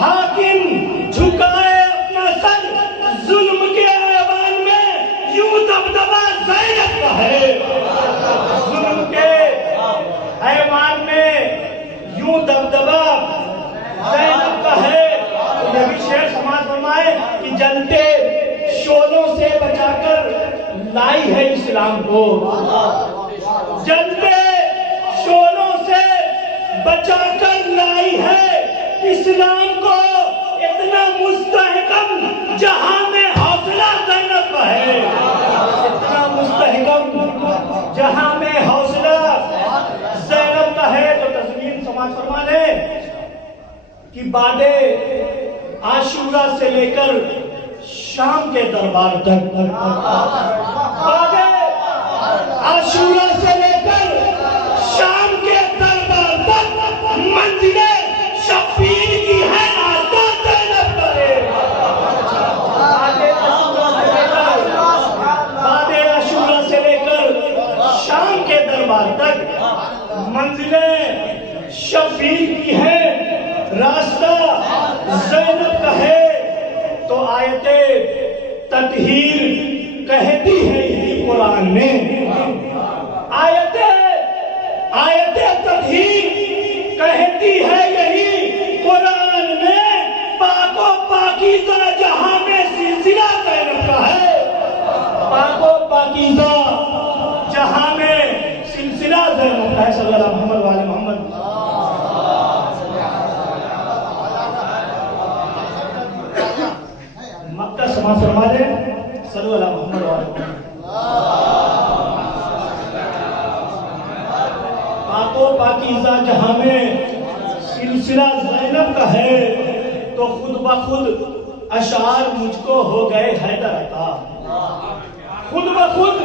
حاکم جھکائے اپنا سر ظلم کے ایوان میں، یوں دبدبا زینب کا ہے۔ ظلم کے ایوان میں یوں دبدبا زینب کا ہے۔ یہ بھی شعر سماعت فرمائے کہ جلتے شعلوں سے بچا کر لائی ہے اسلام کو، جلتے شعلوں سے بچا کر لائی ہے اسلام کو، اتنا مستحکم جہاں میں حوصلہ زینب کا ہے، اتنا مستحکم جہاں میں حوصلہ زینب کا ہے۔ تو تسلیم سماعت فرما لے کہ بعد عاشورہ سے لے کر شام کے دربار تک، بعد عاشورہ سے لے کر شام کے دربار تک منزل شبیر کی ہے آستہ زینب کا ہے۔ بعد عاشورہ سے لے کر شام کے دربار تک منزل شبیر کی ہے، راستہ زینب کا ہے۔ تو آیت تطہیر کہتی ہے یہی قرآن میں، آیت تطہیر کہتی ہے یہی قرآن میں، پاک و پاکیزہ جہاں میں سلسلہ زینب کا ہے، پاک و پاکیزہ جہاں میں سلسلہ زینب کا ہے۔ صلی اللہ محمد وآل محمد۔ مکہ سما فرما دے، صلی اللہ محمد وآل محمد۔ پاک و پاکیزہ جہاں میں سلسلہ زینب کا ہے، تو خود بخود اشعار مجھ کو ہو گئے حیدر عطا، خود بخود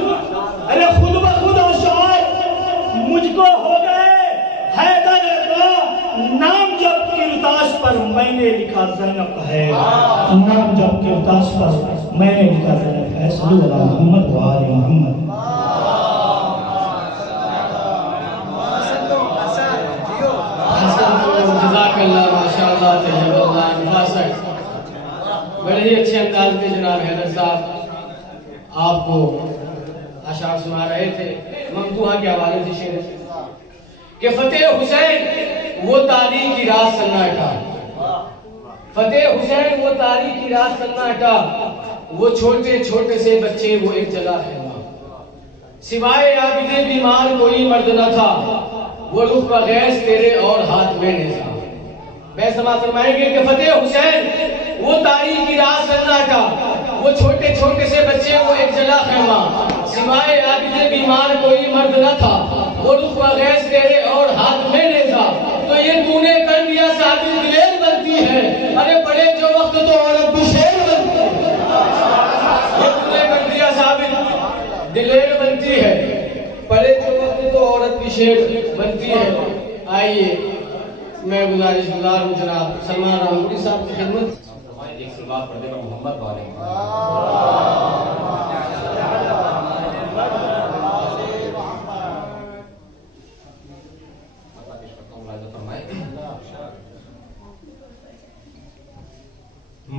اشعار مجھ کو ہو گئے حیدر عطا۔ نام جب کرتاس پر میں نے لکھا زینب کا ہے، نام جب کرتاس پر میں نے لکھا زینب ہے۔ صلی اللہ محمد وآل محمد۔ جزاک اللہ، ماشاءاللہ، طیب اللہ نفاسک۔ بڑے ہی اچھے انداز میں جناب حیدر صاحب آپ کو اشعار سنا رہے تھے۔ ممدوحہ کے حوالے سے شعر کہ فتح حسین وہ تاریخ کی رات سناٹا، فتح حسین وہ تاریخ کی رات سناٹا، وہ چھوٹے چھوٹے سے بچے وہ ایک جگہ ہے، سوائے عابد بیمار کوئی مرد نہ تھا، وہ رخ بغیر تیرے اور ہاتھ میں نے تھا۔ میں سماعت فرمائیں گے کہ فتح حسین وہ تاریخ کی رات سناٹا، وہ چھوٹے چھوٹے سے بچے وہ ایک جلا خیمہ، سوائے عابد بیمار کوئی مرد نہ تھا، وہ رخ بغیر تیرے اور ہاتھ میں نے تھا۔ تو یہ تو نے کر دیا ثابت دلیر بنتی ہے، ارے پڑے جو وقت تو عورت بھی شیر بنتی ہے، یہ تو نے کر دیا ثابت دلیر بنتی ہے، پڑے جو وقت تو عورت کی شیر بنتی ہے۔ آئیے میں گزارش گزار ہوں جناب سلمان رامپوری صاحب کی خدمت، ایک سلوات پڑھ دینا محمد والے۔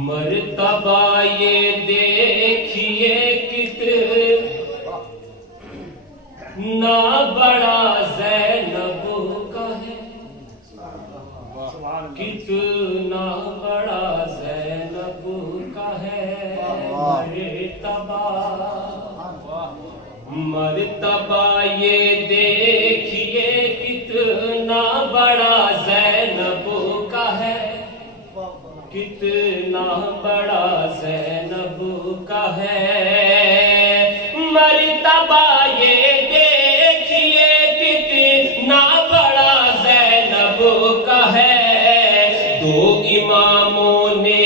مرتبہ یہ دیکھیے کتنا بڑا زینب کا ہے، کتنا بڑا زینب کا ہے مرتبہ یہ دیکھیے کتنا بڑا زینب کا ہے، کتنا بڑا زینب کا ہے مرتبہ یہ دیکھیے کتنا بڑا زینب کا ہے۔ دو اماموں نے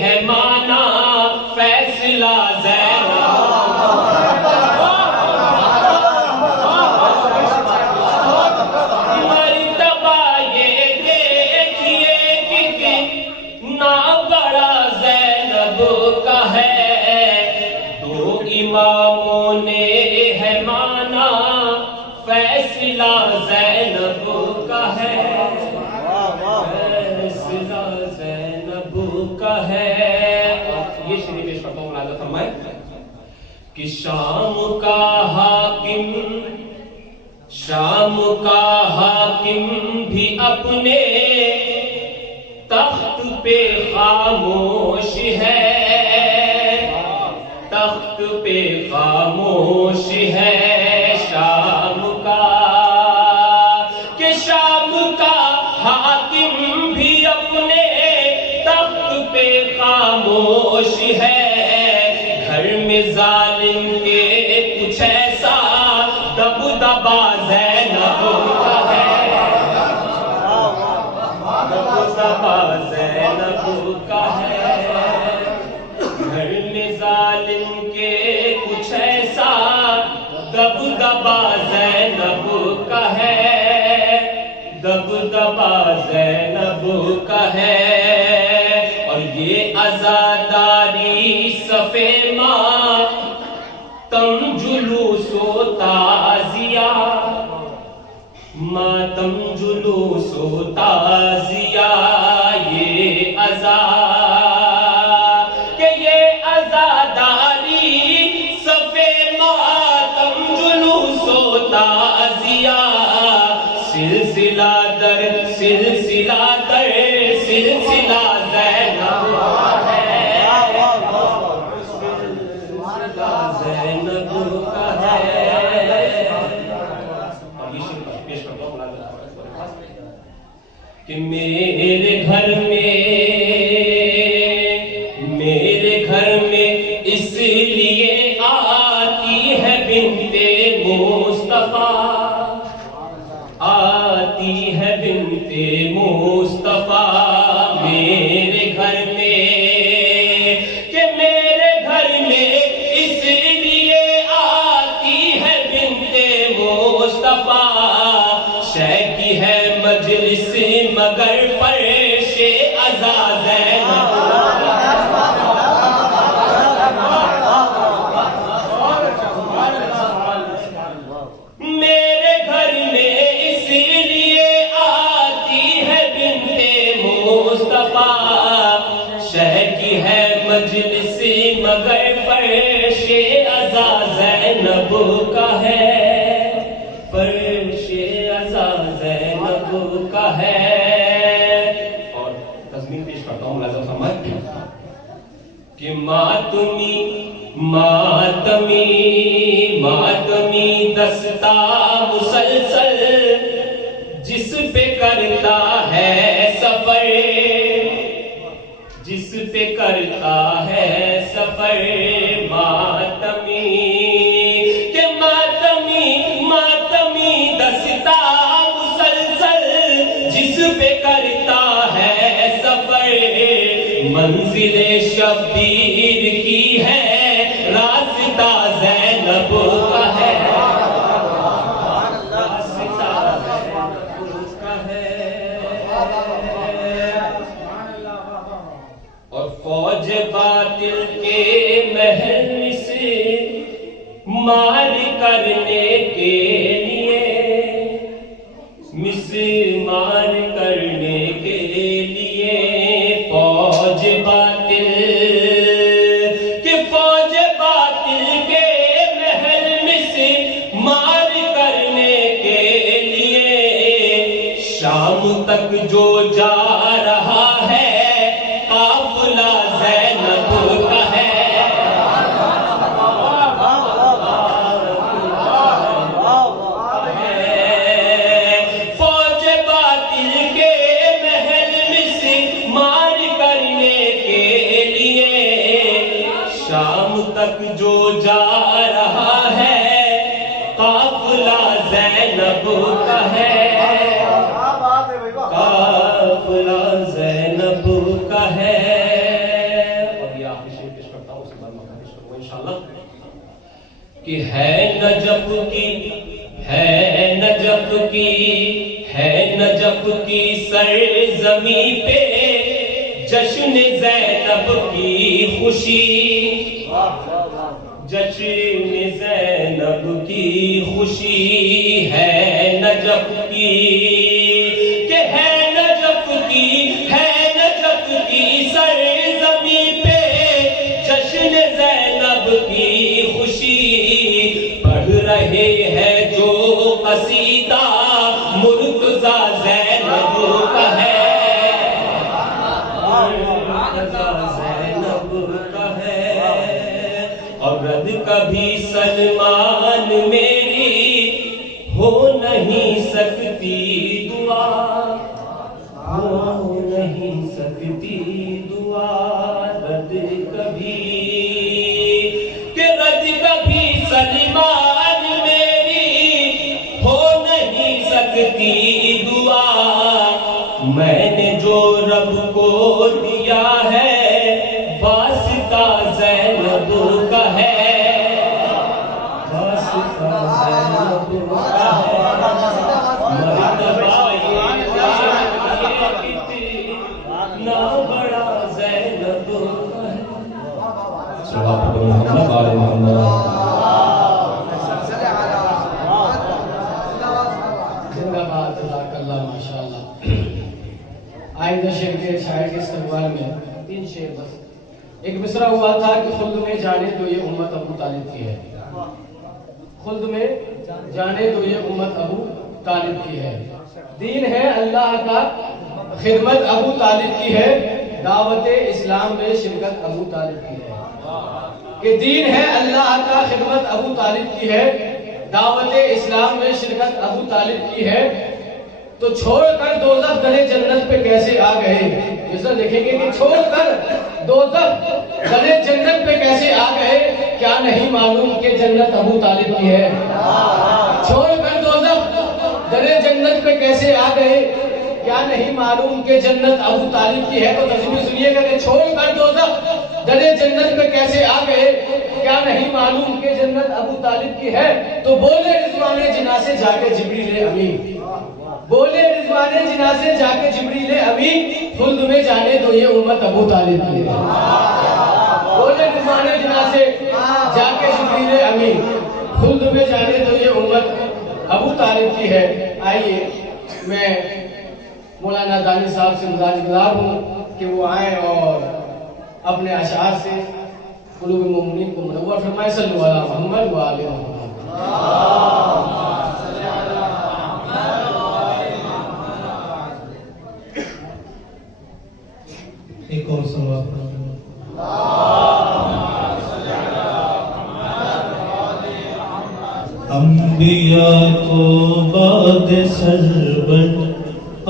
ہے مانا فیصلہ زینب، مرتبہ یہ دیکھیے کتنا بڑا زینب کا ہے۔ دو اماموں نے ہے مانا فیصلہ زینب کا ہے، فیصلہ زینب کا ہے. یہ شعر پیش کرتا ہوں, ملاحظہ فرمائیں کہ شام کا حاکم بھی اپنے تخت پہ خاموش ہے, تخت پہ خاموش ہے. شام کا کہ شام کا حاکم بھی اپنے تخت پہ خاموش ہے. گھر میں ظالم کے کچھ ایسا دبدبا زینب کا ہے, دبدبا زینب کا ہے. گھر میں ظالم کے کچھ ایسا دبدبا زینب کا ہے, دبدبا زینب کا ہے. اور یہ عزاداری صفے ماتم جلوس و تعزیہ, ماتم جلوس و تعزیہ. یہ عزا کہ یہ عزاداری صفے ماتم جلوس و تعزیہ. سلسلہ در سلسلہ در سلسلہ زینب کا ہے, زینب کا ہے. کہ میرے گھر میں اس لیے آتی ہے بنت مصطفیٰ, آتی ہے بنت مصطفیٰ. میرے گھر میں کہ میرے گھر میں اس لیے آتی ہے بنت مصطفیٰ. شے کی ہے مجلس مگر فرش عزا زینب. میرے گھر میں اس لیے آتی ہے بنت مصطفیٰ. شہ کی ہے مجلس مگر فرش عزا زینب کا ہے, فرش عزا زینب کا ہے. اور تضمین پیش کرتا ہوں, ملاحظہ فرمائیں کہ ماتمی دستہ مسلسل جس پہ کرتا ہے سفر, جس پہ کرتا ہے سفر. ماتمی دستہ مسلسل جس پہ کرتا ہے سفر. منزل شبیر کی ہے راستہ زینب کا ہے, راستہ زینب کا ہے. اور فوج باطل کے محل سے مار کرنے کے لیے, مسمار کرنے کے لیے. فوج باطل کے محل میں سے مار کرنے کے لیے. شام تک جو جا رہا ہے قافلہ زینب کا ہے, فوج باطل کے محل میں سے مار کرنے کے لیے. شام تک جو جا رہا ہے قافلہ زینب کا ہے, قافلہ زینب کا ہے. اور یہ آخری شعر پیش کرتا ہوں, اس کے بعد میں پیش کروں گا انشاءاللہ. کہ ہے نجف کی سرزمین پہ جشن زینب کی خوشی, جشن زینب کی خوشی. ہے نجف کی کہ ہے نجف کی سر زینب کا ہے اور رد کبھی سلمان میری ہو نہیں سکتی دعا، ہو نہیں سکتی دعا رد کبھی، کہ رد کبھی سلمان میری ہو نہیں سکتی دعا، میں نے جو رب کو دیا ہے واسطہ زینب کا ہے، واسطہ زینب کا ہے، مرتبہ یہ کتنا بڑا زینب کا ہے۔ صلوات محمد وآل محمد۔ زندہ باد، جزاک اللہ، ماشاءاللہ۔ آئندہ شعر کے شاعر کے استقبال میں 3 شعر بس۔ ایک مصرع ہوا تھا کہ خلد میں جانے دو یہ امت ابو طالب کی ہے، خلد میں جانے دو یہ امت ابو طالب کی ہے، دین ہے اللہ کا خدمت ابو طالب کی ہے، دعوت اسلام میں شرکت ابو طالب کی ہے، کہ دین ہے اللہ کا خدمت ابو طالب کی ہے، دعوت اسلام میں شرکت ابو طالب کی ہے، تو چھوڑ کر دوزخ گلے جنت پہ کیسے آ گئے، جیسا دیکھیں گے کہ چھوڑ کر دوزخ گلے جنت پہ کیسے آ گئے، کیا نہیں معلوم کہ جنت ابو طالب کی ہے، چھوڑ کر دوزخ گلے جنت پہ کیسے آ گئے، کیا نہیں معلوم کہ جنت ابو طالب کی ہے، تو ترجمہ سنیے گا کہ چھوڑ کر دوزخ گلے جنت پہ کیسے آ گئے، کیا نہیں معلوم کہ جنت ابو طالب کی ہے، تو بولے رضوان جناح سے جا کے جبریل امین، بولے رضوان جناح سے جا کے جبریل امین، خلد میں جانے دو یہ امت ابو طالب کی ہے، بولے رضوان جناح سے جا کے جبریل امین، خلد میں جانے دو یہ امت ابو طالب کی ہے۔ آئیے میں مولانا دانی صاحب سے گزار ہوں کہ وہ آئیں اور اپنے اشعار سے قلوب مومنین کو منور فرمائے۔ صلی اللہ علیہ محمد و آل محمد۔ ایک اور صلوات انبیاء کو بعد سرور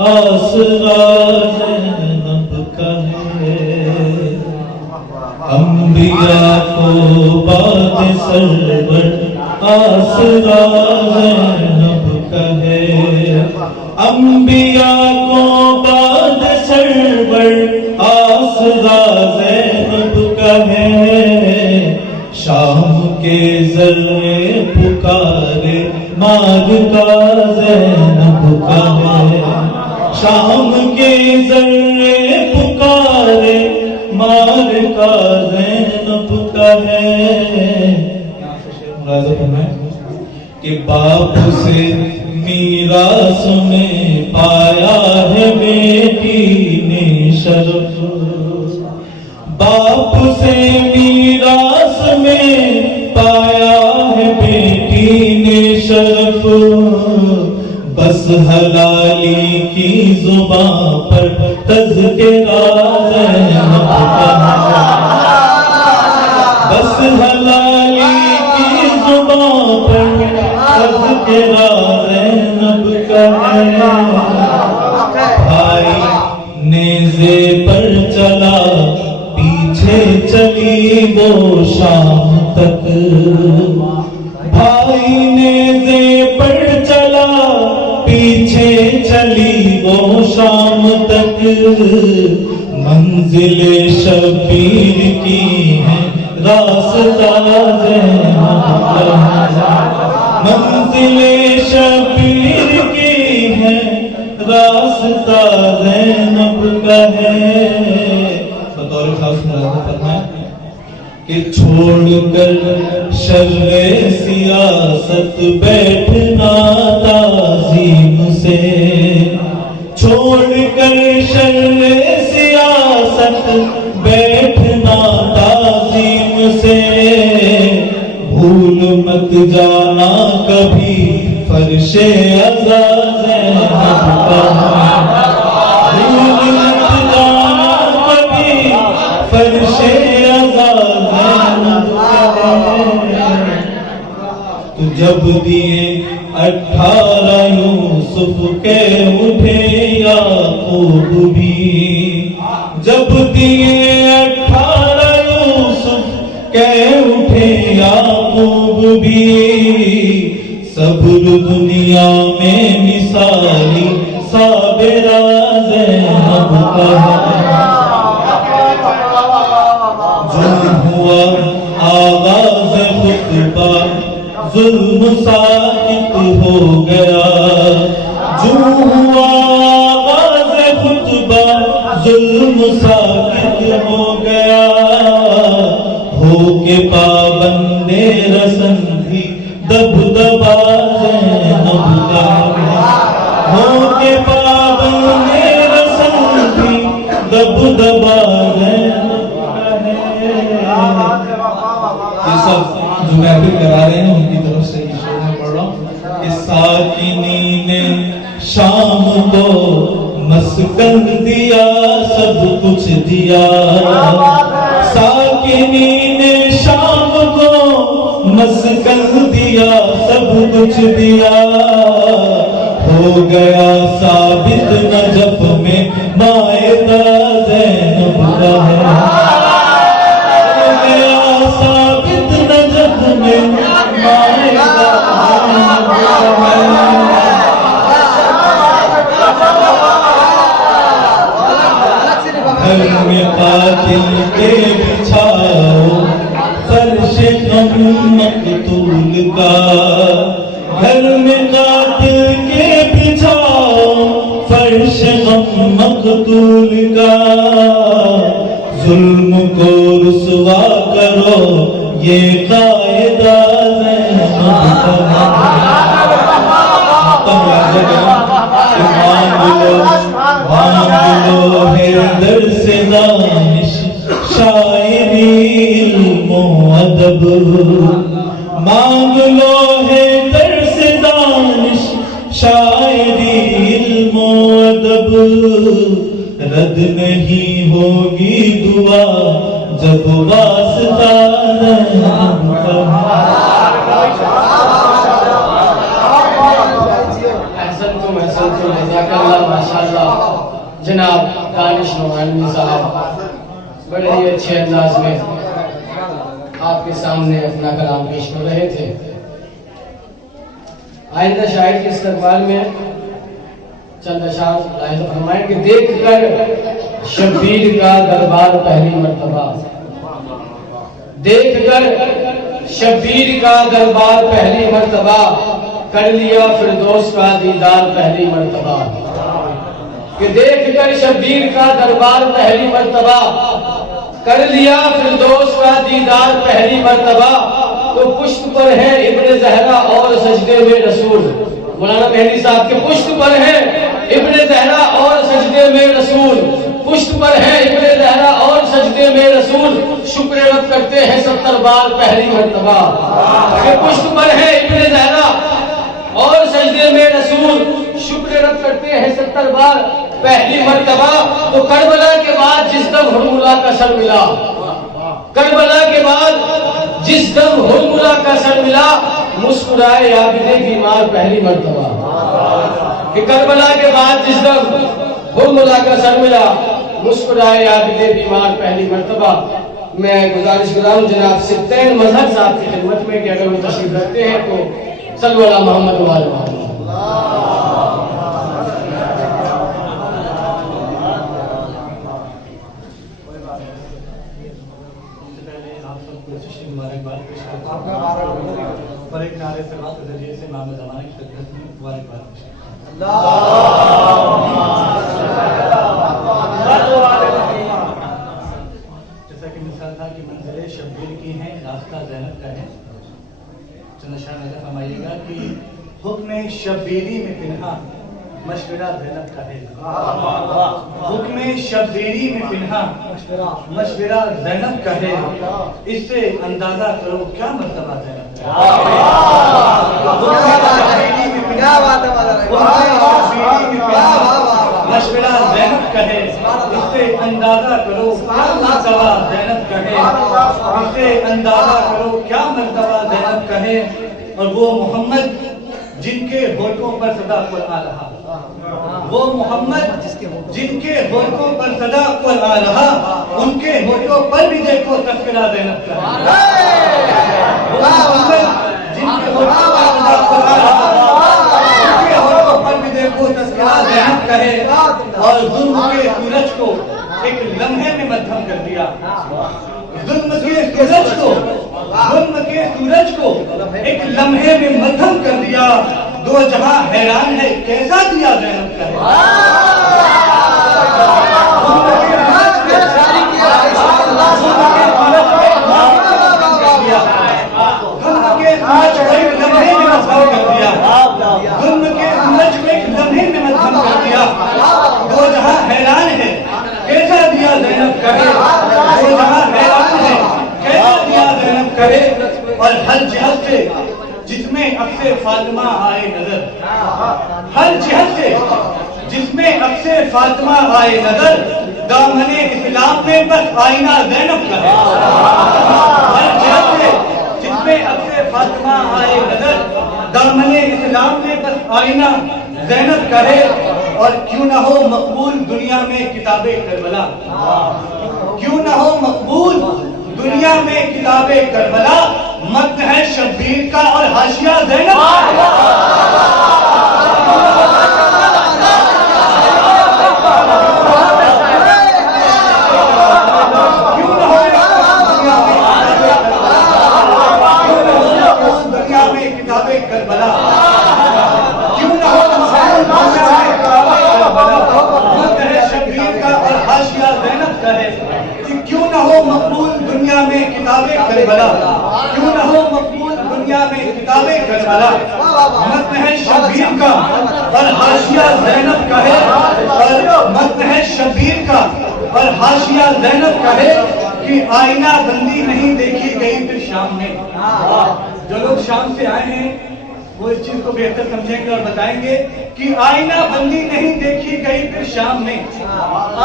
آسرا زینب کا ہے، انبیاء کو بعد سرور آسرا زینب کا ہے، انبیاء کو بعد سرور آسرا زینب کا ہے، شام کے ذرے پکارے مار کا زینب کا ہے، شام کے ذرے پکارے مار کا زینب کا ہے۔ ملاحظہ فرمائیں کہ باپ سے میراث میں پایا ہے بیٹی نے شرف، باپ سے میراث میں پایا ہے بیٹی نے شرف، بس حلالی کی زبان پر تذکرہ زینب کا ہے، بس حلالی کی زبان پر تذکرہ زینب کا ہے، بھائی نیزے پر چلا پیچھے چلی وہ شام تک، بھائی نیزے پر چلا پیچھے چلی وہ شام تک، منزل شبیر کی ہے راستہ زینب کا ہے، منزل شبیر کی ہے راستہ زینب کا ہے۔ بطور خاص ملاحظہ فرمائیں کہ چھوڑ کر شر سیاست بیٹھنا تعظیم سے، چھوڑ کر شر سیاست بیٹھنا تعظیم سے، بھول مت جانا کبھی فرش عزا زینب کا ہے، بھول مت جانا کبھی جب دیے 18 یوسف کے اٹھے یعقوب بھی، جب دیے 18 یوسف کے اٹھے یعقوب بھی، صبر دنیا میں مثالی صابرہ زینب کا ہے، ظلم ہوا آغاز خطبہ ظلم ساکت ہو گیا، جو ہوا آغاز خطبہ ظلم ساکت ہو گیا، ہو کے پابند رسن بھی دبدبا زینب کا ہے، ہو کے پابند رسن بھی دبدبا زینب کا ہے۔ یہ سب جو محفل کرا رہے ہیں ان کی طرف سے یہ شعر میں پڑھ رہا ہوں کہ ساکنین شام کو مسکن دیا سب کچھ دیا، ساکنین شام کو مسکن دیا سب کچھ دیا، ہو گیا ثابت نجف میں مائدہ زینب کا ہے، ہو گیا ثابت نجف میں مائدہ زینب کا ہے۔ گھر میں قاتل کے بچھاؤ فرش غم مقتول کا، گھر میں قاتل کے بچھاؤ فرش غم مقتول کا، ظلم کو رسوا کرو یہ قاعدہ زینب کا ہے۔ مانگ لو ہے در سے دانش شاعری علم و ادب، مانگ لو ہے در سے دانش شاعری علم و ادب، رد نہیں ہوگی دعا جب واسطہ زینب کا ہے۔ ماشاءاللہ جناب دانش نعمانی صاحب بڑے ہی اچھے انداز میں آپ کے سامنے اپنا کلام پیش کر رہے تھے۔ آئندہ شاعر کے استقبال میں چند اشعار لاحظ فرمائیں کہ دیکھ کر شبیر کا دربار پہلی مرتبہ، دیکھ کر شبیر کا دربار پہلی مرتبہ، کر لیا فردوس کا دیدار پہلی مرتبہ، کہ دیکھ کر شبیر کا دربار پہلی مرتبہ، کر لیا فردوس کا دیدار پہلی مرتبہ، تو پشت پر ہے ابن زہرا اور سجدے میں رسول، مولانا مہدی صاحب کے پشت پر ہے ابن زہرا اور سجدے میں رسول، پشت پر ہے ابن زہرا اور سجدے میں رسول، شکر رب کرتے ہیں 70 بار پہلی مرتبہ، کہ پشت پر ہے ابن زہرا اور سجدے میں رسول، شکر رب کرتے ہیں 70 بار پہلی مرتبہ، تو کربلا کے بعد جس دم ہرملا کا سر ملا، کربلا کے بعد جس دم ہرملا کا سر ملا، مسکرائے عابد بیمار پہلی مرتبہ، کہ کربلا کے بعد جس دم ہرملا کا سر ملا، مسکرائے عابد بیمار پہلی مرتبہ۔ میں گزارش کرتا ہوں جناب سبطین مظہر صاحب کی خدمت میں کہ اگر وہ تشریف رکھتے ہیں تو صلو علی محمد و آل محمد۔ اور ایک نعرے سے بات کے ذریعے سے امام زمانہ کی خدمت میں مبارکباد۔ جیسا کہ مثال تھا کہ منزلیں شبیر کی ہیں، راستہ زینب کا ہے، چند اشعار نظر فرمائیے گا کہ حکم شبیری میں پنہا مشورہ زینب کا ہے، حکم شبیری میں پنہا مشورہ زینب کا ہے، اس سے اندازہ کرو کیا مرتبہ زینب کا ہے۔ مشورہ زینب کا ہے، اس سے اندازہ کرو کیا مرتبہ زینب کا ہے، اس سے اندازہ کرو کیا مرتبہ زینب کا ہے۔ اور وہ محمد جن کے ہوٹوں پر سدا قرآن رہا، وہ محمد جن کے ہوٹوں پر سدا قرآن رہا، ان کے ہوٹوں پر بھی دیکھو تذکرہ زینب کا ہے۔ وہ محمد جن کے ہوٹوں پر سدا قرآن رہا، ان کے ہوٹوں پر بھی دیکھو تذکرہ زینب کا ہے، اور ظلم کے سورج کو ایک لمحے میں مدھم کر دیا، ظلم کے سورج کو ایک لمحے میں مدھم کر دیا، دو جہاں حیران ہے کیسا دیا زینب کا ہے۔ دو جہاں حیران ہے کیسا دیا زینب کرے، دو جہاں حیران ہے کیسا دیا زینب کرے، اور ہر جہت سے جس میں عکس فاطمہ آئے نظر، ہر جہت سے جس میں عکس فاطمہ آئے نظر، دامن اسلام میں بس آئینہ زینب کا ہے۔ ہر جہت سے جس میں عکس فاطمہ آئے نظر، دامن اسلام میں بس آئینہ زینب کا ہے، اور کیوں نہ ہو مقبول دنیا میں کتاب کربلا، کیوں نہ ہو مقبول دنیا میں کتاب کربلا، متن ہے شبیر کا اور حاشیہ زینب کا ہے۔ دنیا میں کتاب کربلا، کیوں نہ ہو شبیر کا اور حاشیہ زینب کا ہے، کیوں نہ ہو مقبول دنیا میں کتاب کربلا، کیوں نہ ہو مقبول دنیا میں کتاب کربلا، متن ہے شبیر کا اور حاشیہ زینب کا ہے، اور متن ہے شبیر کا اور حاشیہ زینب کا ہے، کہ آئینہ بندی نہیں دیکھی گئی پھر شام میں۔ جو لوگ شام سے آئے ہیں وہ اس چیز کو بہتر سمجھیں گے اور بتائیں گے کہ آئینہ بندی نہیں دیکھی گئی پھر شام میں،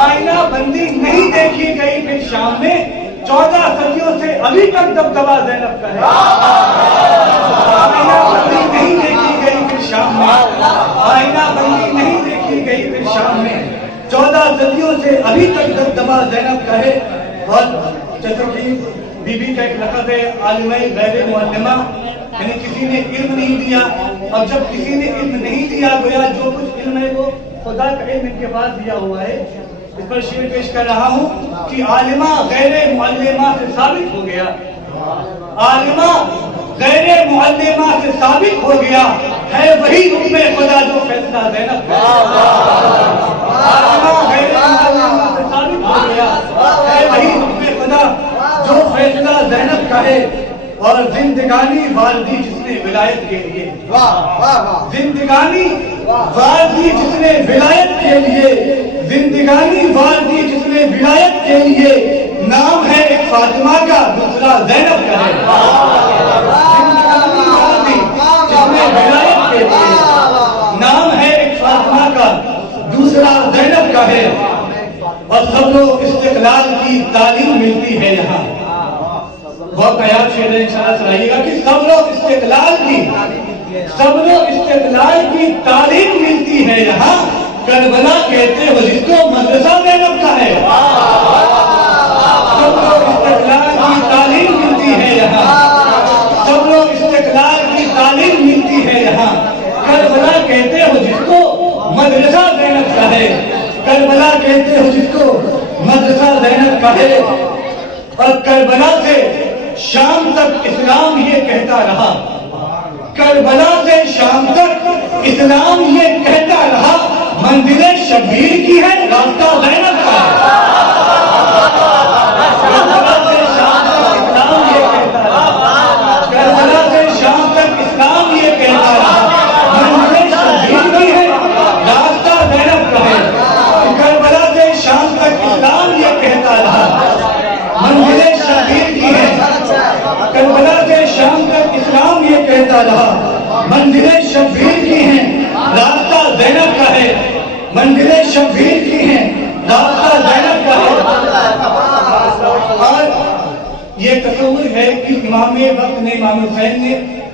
آئینہ بندی نہیں دیکھی گئی پھر شام میں، 14 صدیوں سے ابھی تک دبدبا زینب کا ہے۔ آئینہ بندی نہیں دیکھی گئی پھر شام میں، آئینہ بندی نہیں دیکھی گئی پھر شام میں، 14 صدیوں سے ابھی تک دبدبا زینب کا ہے۔ اور جیسے کہ بی بی کا ایک لقب ہے عالمہ غیر معلمہ، یعنی کسی نے علم نہیں دیا، اور جب کسی نے علم نہیں دیا گویا جو کچھ علم ہے وہ خدا کا علم ان کے پاس دیا ہوا ہے۔ اس پر شعر پیش کر رہا ہوں کہ عالمہ غیر معلمہ سے ثابت ہو گیا، عالمہ غیر معلمہ سے ثابت ہو گیا، ہے وہی حکم خدا جو فیصلہ زینب کا ہے۔ عالمہ غیر معلمہ سے ثابت ہو گیا، ہے وہی حکم خدا جو فیصلہ زینب کا ہے، اور زندگانی والدی جس نے ولایت کے لیے، زندگانی والدی جس نے ولایت کے لیے، زندگانی والدی جس نے ولایت کے لیے، نام ہے ایک فاطمہ کا دوسرا زینب کا ہے۔ زندگانی والدی جس نے ولایت کے لیے، نام ہے ایک فاطمہ کا دوسرا زینب کا ہے، اور سب لوگ استقلال کی تعلیم ملتی ہے یہاں۔ بہت نایاب شعر ہے، انشاءاللہ سنائیے گا کہ سب لوگ استقلال کی تعلیم ملتی ہے یہاں، کربلا کہتے ہو جس کو مدرسہ زینب کا ہے۔ سب لوگ استقلال کی تعلیم ملتی ہے یہاں، سب لوگ استقلال کی تعلیم ملتی ہے یہاں، کربلا کہتے ہو جس کو مدرسہ زینب کا ہے، کربلا کہتے ہو جس کو مدرسہ زینب کا ہے، اور کربلا سے شام تک اسلام یہ کہتا رہا، کربلا سے شام تک اسلام یہ کہتا رہا، منزل شبیر کی ہے راستہ زینب کا ہے۔ کربلا سے شام تک اسلام یہ کہتا رہا، کربلا سے شام تک اسلام یہ کہتا رہا، منزل شبیر کی ہے راستہ زینب کا ہے۔ کربلا سے شام تک اسلام یہ کہتا رہا، منزل شبیر کی ہے، کربلا سے شام تک اسلام یہ کہتا رہا، منزل شبیر کی ہیں راستہ زینب کا ہے، منزل شبیر کی ہیں راستہ زینب کا ہے۔ اور یہ تصور ہے کہ امام وقت نے، امام حسین نے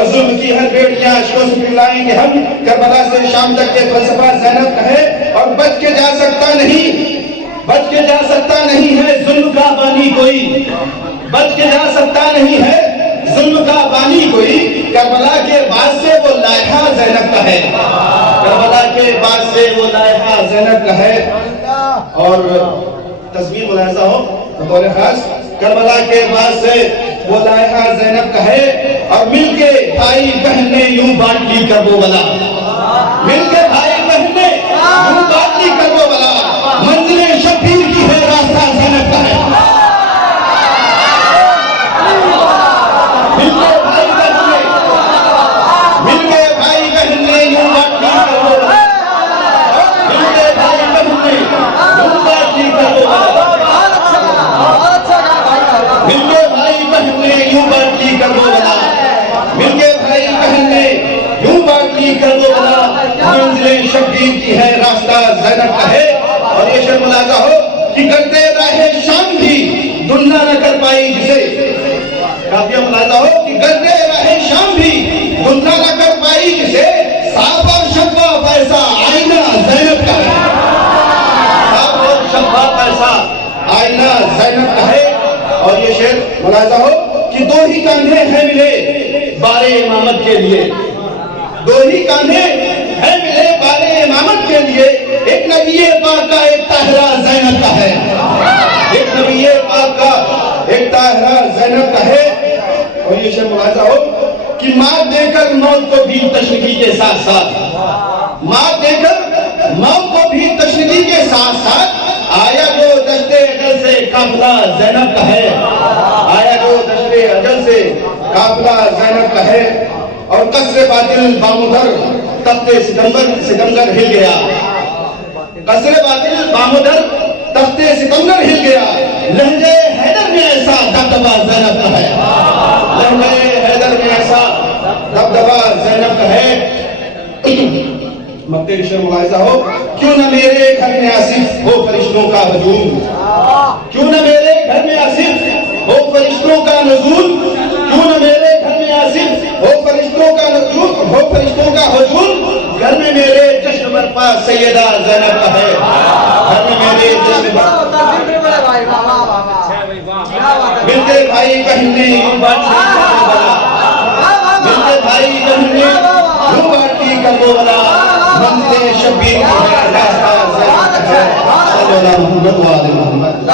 اور ظلم کی ہر بیڑیاں اشکوں سے پگھلائیں گے ہم. کربلا سے شام تک کے فلسفہ زینب کا ہے اور بچ کے جا سکتا نہیں ہے ظلم کا بانی کوئی. بچ کے جا سکتا نہیں ہے ظلم کا بانی کوئی. کربلا کے بعد سے وہ لائحہ زینب کا ہے. کربلا کے بعد سے وہ لائحہ زینب کا ہے. اور تصویر ملاحظہ ہو بطور خاص, کربلا کے بعد سے وہ لائحہ زینب کا ہے. اور مل کے بھائی بہن نے یوں بانٹ لی کربلا. مل کے بھائی بہن نے یوں بانٹ لی کربلا. منزل شبیر کی ہے راستہ زینب کا ہے. مل کے بھائی بہن نے یوں بانٹ لی کربلا. مل کے بھائی بہن نے یوں بانٹ لی کربلا. مل کے بھائی بہن نے یوں بانٹ لی کربلا. مل کے بھائی بہن نے یوں بانٹ لی کربلا. منزل شبیر کی ہے راستہ زینب کا ہے. اور یہ شرط ملاحظہ ہو کہ کرتے راہ شام بھی دنیا نہ کر پائی جسے. کافی ملاحظہ ہو کہ کرتے راہ شام بھی دنیا نہ کر پائی جسے. صاف اور شفاف ایسا آئینہ زینب کا ہے. صاف اور شفاف ایسا آئینہ زینب کا ہے. اور یہ شعر ملاحظہ ہو کہ دو ہی کاندھے ہیں ملے بارے امامت کے لیے. دو ہی کاندھے ہیں ملے بارے امامت کے لیے. ایک نبی پاک کا ایک طاہرہ زینب کا ہے. ایک نبی پاک کا ایک طاہرہ زینب کا ہے. اور یہ شعر ملاحظہ ہو کہ مار دے کر موت کو بھی تشنگی کے ساتھ ساتھ, مار دے کر موت کو بھی تشنگی کے ساتھ ساتھ آیا جو دشت اجل سے قافلہ زینب کا ہے. آیا جو دشت اجل سے قافلہ زینب کا ہے. اور قصر باطل بامودر تخت ستمگر ہل گیا. قصر باطل بامودر تخت ستمگر ہل گیا. لہجے حیدر میں ایسا دبدبہ زینب کا ہے. لہجے حیدر میں ایسا دبدبہ زینب کا ہے. مکتے شعر ملاحظہ ہو کیوں نہ میرے گھر میں آصف ہو فرشتوں کا ہجوم. کیوں نہ میرے گھر میں آصف ہو فرشتوں کا نزول. کیوں نہ میرے گھر میں آصف ہو فرشتوں کا نزول, ہو فرشتوں کا ہجوم. گھر میں میرے جشن برپا سیدہ زینب کا ہے. گھر میں میرے جشن برپا. ملتے بھائی بہن نے یوں بانٹ لی کربلا. ملتے بھائی بہن نے یوں بانٹ لی کربلا. منزل شبیر کی ہے راستہ زینب کا ہے. صلی اللہ محمد و آل محمد.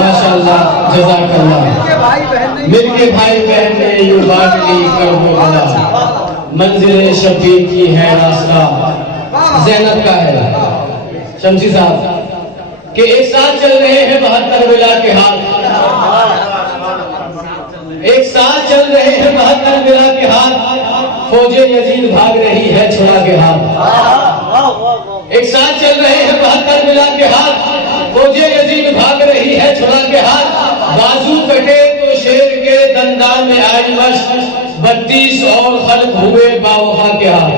ماشاءاللہ جزاک اللہ. مل کے بھائی بہن نے یوں بانٹ لی کربلا. منزل شبیر کی ہے راستہ زینب کا ہے. شمسی صاحب کہ ایک ساتھ چل رہے ہیں 72 ولا کے ہاتھ. ایک ساتھ چل رہے ہیں 72 ولا کے ہاتھ. فوج یزید بھاگ رہی ہے چھڑا کے ہاتھ. ایک ساتھ چل رہے ہیں 72 ولا کے ہاتھ. فوج یزید بھاگ رہی ہے چھڑا کے ہاتھ. بازو کٹے تو شیر کے دندان میں آئی مشق. 32 اور خلق ہوئے باوفا کے ہاتھ.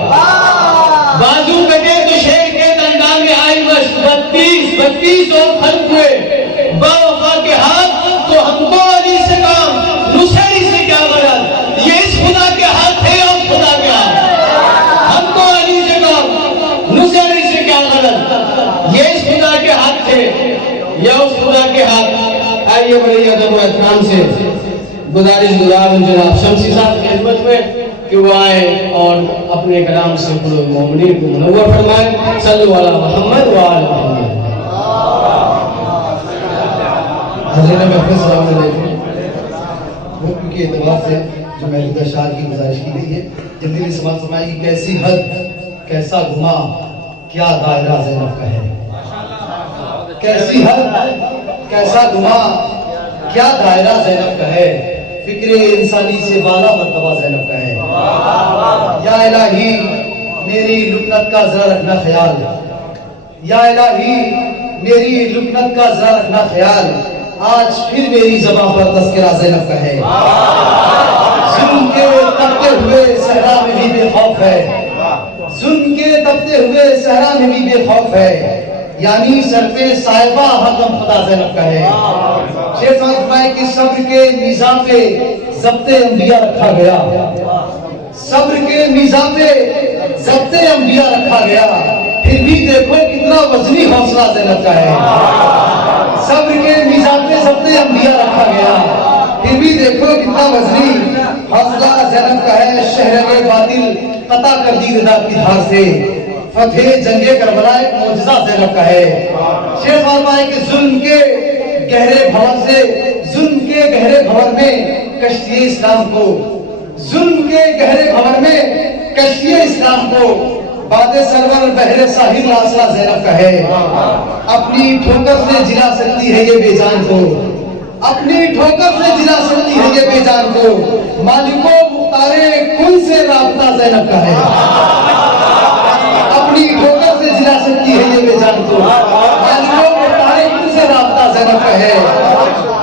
بازو کٹے تو شیر کے دندان میں آئی مشق. 32 اور خلق ہوئے باوفا کے ہاتھ. تو ہم کو علی سے کام نصیری سے کیا غرض. یہ اس خدا کے ہاتھ ہے اور خدا کے ہاتھ. ہم کو علی سے کام نصیری سے کیا غرض. یہ اس خدا کے ہاتھ تھے یا اس خدا کے ہاتھ. آئیے بڑی ادب و احترام سے گزارش گزار جناب شمسی صاحب کی خدمت میں کہ وہ آئیں اور اپنے کلام سے قلوب مومنین کو منور فرمائیں. صلو علی محمد و آل محمد. حضرت محمد السلام علیکم. حکم کے اعتبار سے جو محمود اشعار کی گزارش کی گئی ہے جلدی سے سماعت فرمائیں کہ کیسی حد کیسا گما کیا دائرہ زینب کا ہے. کیسی حد کیسا گما کیا دائرہ زینب کا ہے. فکر انسانی سے بالا مرتبہ زینب کا ہے. یا الہی میری لکنت کا ذرا رکھنا خیال. یا الہی میری لکنت کا ذرا رکھنا خیال. آج پھر میری زبان پر تذکرہ زینب کا ہے. ظلم کے تپتے ہوئے صحرا میں بھی بے خوف ہے. ظلم کے تپتے ہوئے صحرا میں بھی بے خوف ہے. یعنی سر پہ صاحبہ حکم خدا زینب کا ہے. شیخ فرمائے کہ صبر کے نظام پہ ضبط انبیاء رکھا گیا، صبر کے میزان پہ ضبط انبیاء رکھا گیا، پھر بھی دیکھو کتنا وزنی حوصلہ زینب کا ہے۔ صبر کے میزان پہ ضبط انبیاء رکھا گیا، پھر بھی دیکھو کتنا وزنی حوصلہ زینب کا ہے۔ شہر باطل قطع کر دی رضا کی دھار سے، فتح جنگ کربلا ایک معجزہ زینب کا ہے۔ شیخ فرمائے کہ ظلم کے گہرے بھور سے، ظلم کے گہرے بھور میں کشتی اسلام کو، ظلم کے گہرے بھور میں کشتی اسلام کو باد سرور بحر ساحل آسرا زینب کا ہے۔ اپنی ٹھوکر سے جلا سکتی ہے یہ بے جان کو، اپنی ٹھوکر سے جلا سکتی ہے یہ بے جان کو، مالک و مختار کل سے رابطہ زینب کا ہے۔ اپنی ٹھوکر سے جلا سکتی ہے یہ بے جان کو، مالک و مختار کل سے رابطہ زینب کا ہے۔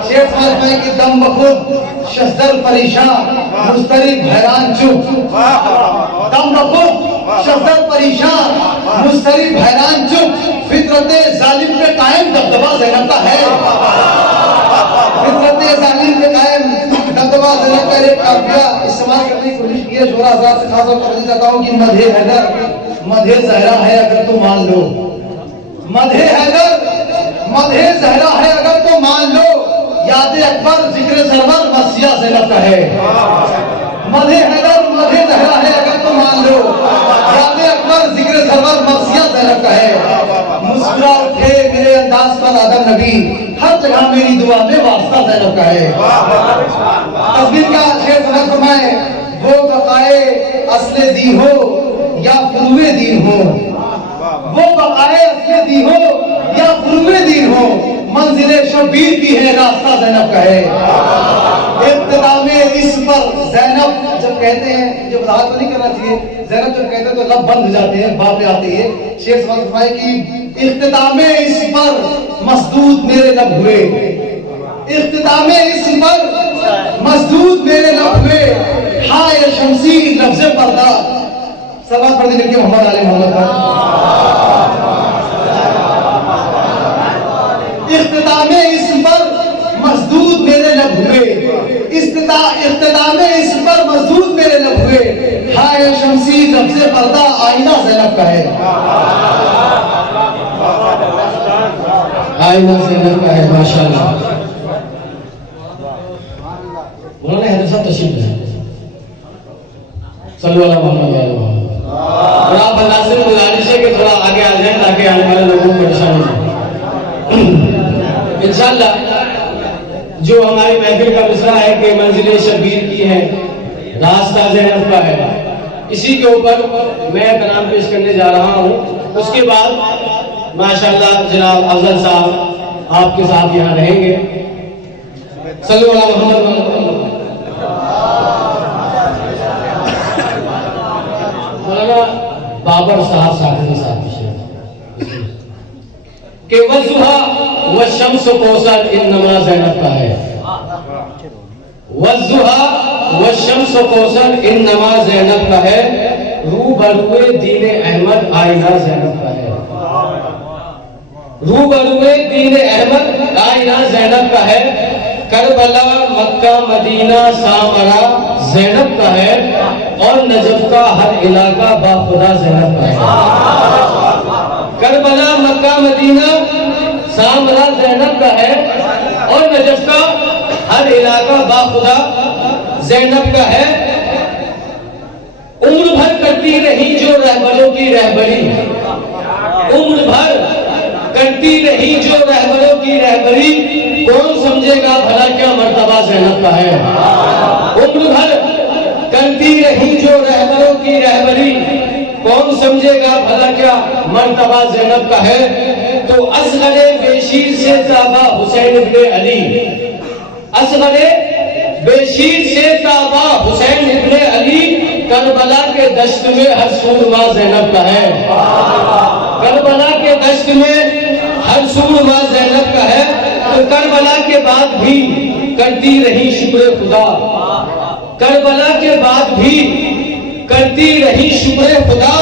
شیخ فرمائے کہ دم بخود شزدر پریشان مضطرب حیران چپ، دم بخود شزدر پریشان مضطرب حیران چپ، فطرت ظالم پہ قائم دبدبہ زینب کا ہے۔ فطرت ظالم پہ قائم دبدبہ زینب کا ایک کافیہ استعمال کرنے کی کوشش کی ہے۔ شورا حضرات سے خاص طور پر توجہ چاہتا ہوں کہ مدح حیدر مدح زہرا ہے اگر تو مان لو، مدح حیدر مدح زہرا ہے اگر تو مان لو، یاد اکبر ذکر سرور مسیح زینب کا ہے۔ مدح حیدر مدح زہرا ہے اگر تو مان لو، یاد اکبر ذکر سرور مسیح زینب کا ہے۔ مسکرا اٹھے میرے انداز پر آدم نبی، ہر جگہ میری دعا میں واسطہ زینب کا ہے۔ تصویر کا شعر سمجھ فرمائے، وہ بقائے اصل دین ہو یا فروع دین ہو، وہ بقائے اصل دین ہو یا فروع دین ہو، منزل شبیر کی ہے راستہ زینب کا ہے۔ اختتام اس پر زینب جب کہتے ہیں، مجھے وضاحت تو نہیں کرنا چاہیے، زینب جب کہتے ہیں تو لب بند ہو جاتے ہیں، بات پہ آتے ہیں۔ شیخ سمجھ فرمائے کہ اختتام اس پر مسدود میرے لب ہوئے، اختتام اس پر مسدود میرے لب ہوئے، ہائے شمسی لفظ پردہ، سلام پڑھ دینے کے محمد علی محمد کا۔ اختتام اس پر مسدود میرے لب ہوئے، اختتام اس پر مسدود میرے لب ہوئے، ہائے شمسی لفظ پردہ آئینہ زینب کا ہے۔ آئینہ زینب کا ہے، ماشاءاللہ۔ مولانا حیدر صاحب تشریف لائیں، صلو علی محمد علیہ وسلم۔ اور آپ اللہ سے گزارش ہے کہ تھوڑا آگے آ جائیں تاکہ آنے والے لوگوں کو پریشانی ہو۔ انشاءاللہ جو ہماری محفل کا مصرع ہے کہ منزل شبیر کی ہے راستہ زینب کا ہے، اسی کے اوپر میں کلام پیش کرنے جا رہا ہوں۔ اس کے بعد ماشاءاللہ جناب افضل صاحب آپ کے ساتھ یہاں رہیں گے۔ صلو علی محمد۔ مولانا بابر صاحب ساکھنی صاحب کہ وضحیٰ والشمس کوثر انما زینب کا ہے، وضحیٰ والشمس کوثر انما زینب کا ہے، روبروئے دین احمد آئینہ زینب کا ہے، روبروئے دین احمد آئینہ زینب کا ہے، کربلا مکہ مدینہ سامرا زینب کا ہے، اور نجف کا ہر علاقہ باخدا زینب کا ہے۔ کربلا مکہ مدینہ سامرا زینب کا ہے، اور نجف کا ہر علاقہ باخدا زینب کا ہے۔ عمر بھر کرتی رہی جو رہبروں کی رہبری، عمر بھر کرتی رہی جو رہبروں کی رہبری، کون سمجھے گا بھلا کیا مرتبہ زینب کا ہے۔ عمر بھر کرتی رہی جو رہبروں کی رہبری، کون سمجھے گا بھلا کیا مرتبہ زینب کا ہے۔ تو اصغر بیشیر سے تابا حسین ابن علی، اصغر بیشیر سے تابا حسین ابن علی، کربلا کے دشت میں ہر سورما زینب کا ہے، کربلا کے دشت میں ہر سورما زینب کا ہے۔ تو کربلا کے بعد بھی کرتی رہی شکر خدا، کربلا کے بعد بھی کرتی رہی شکر خدا،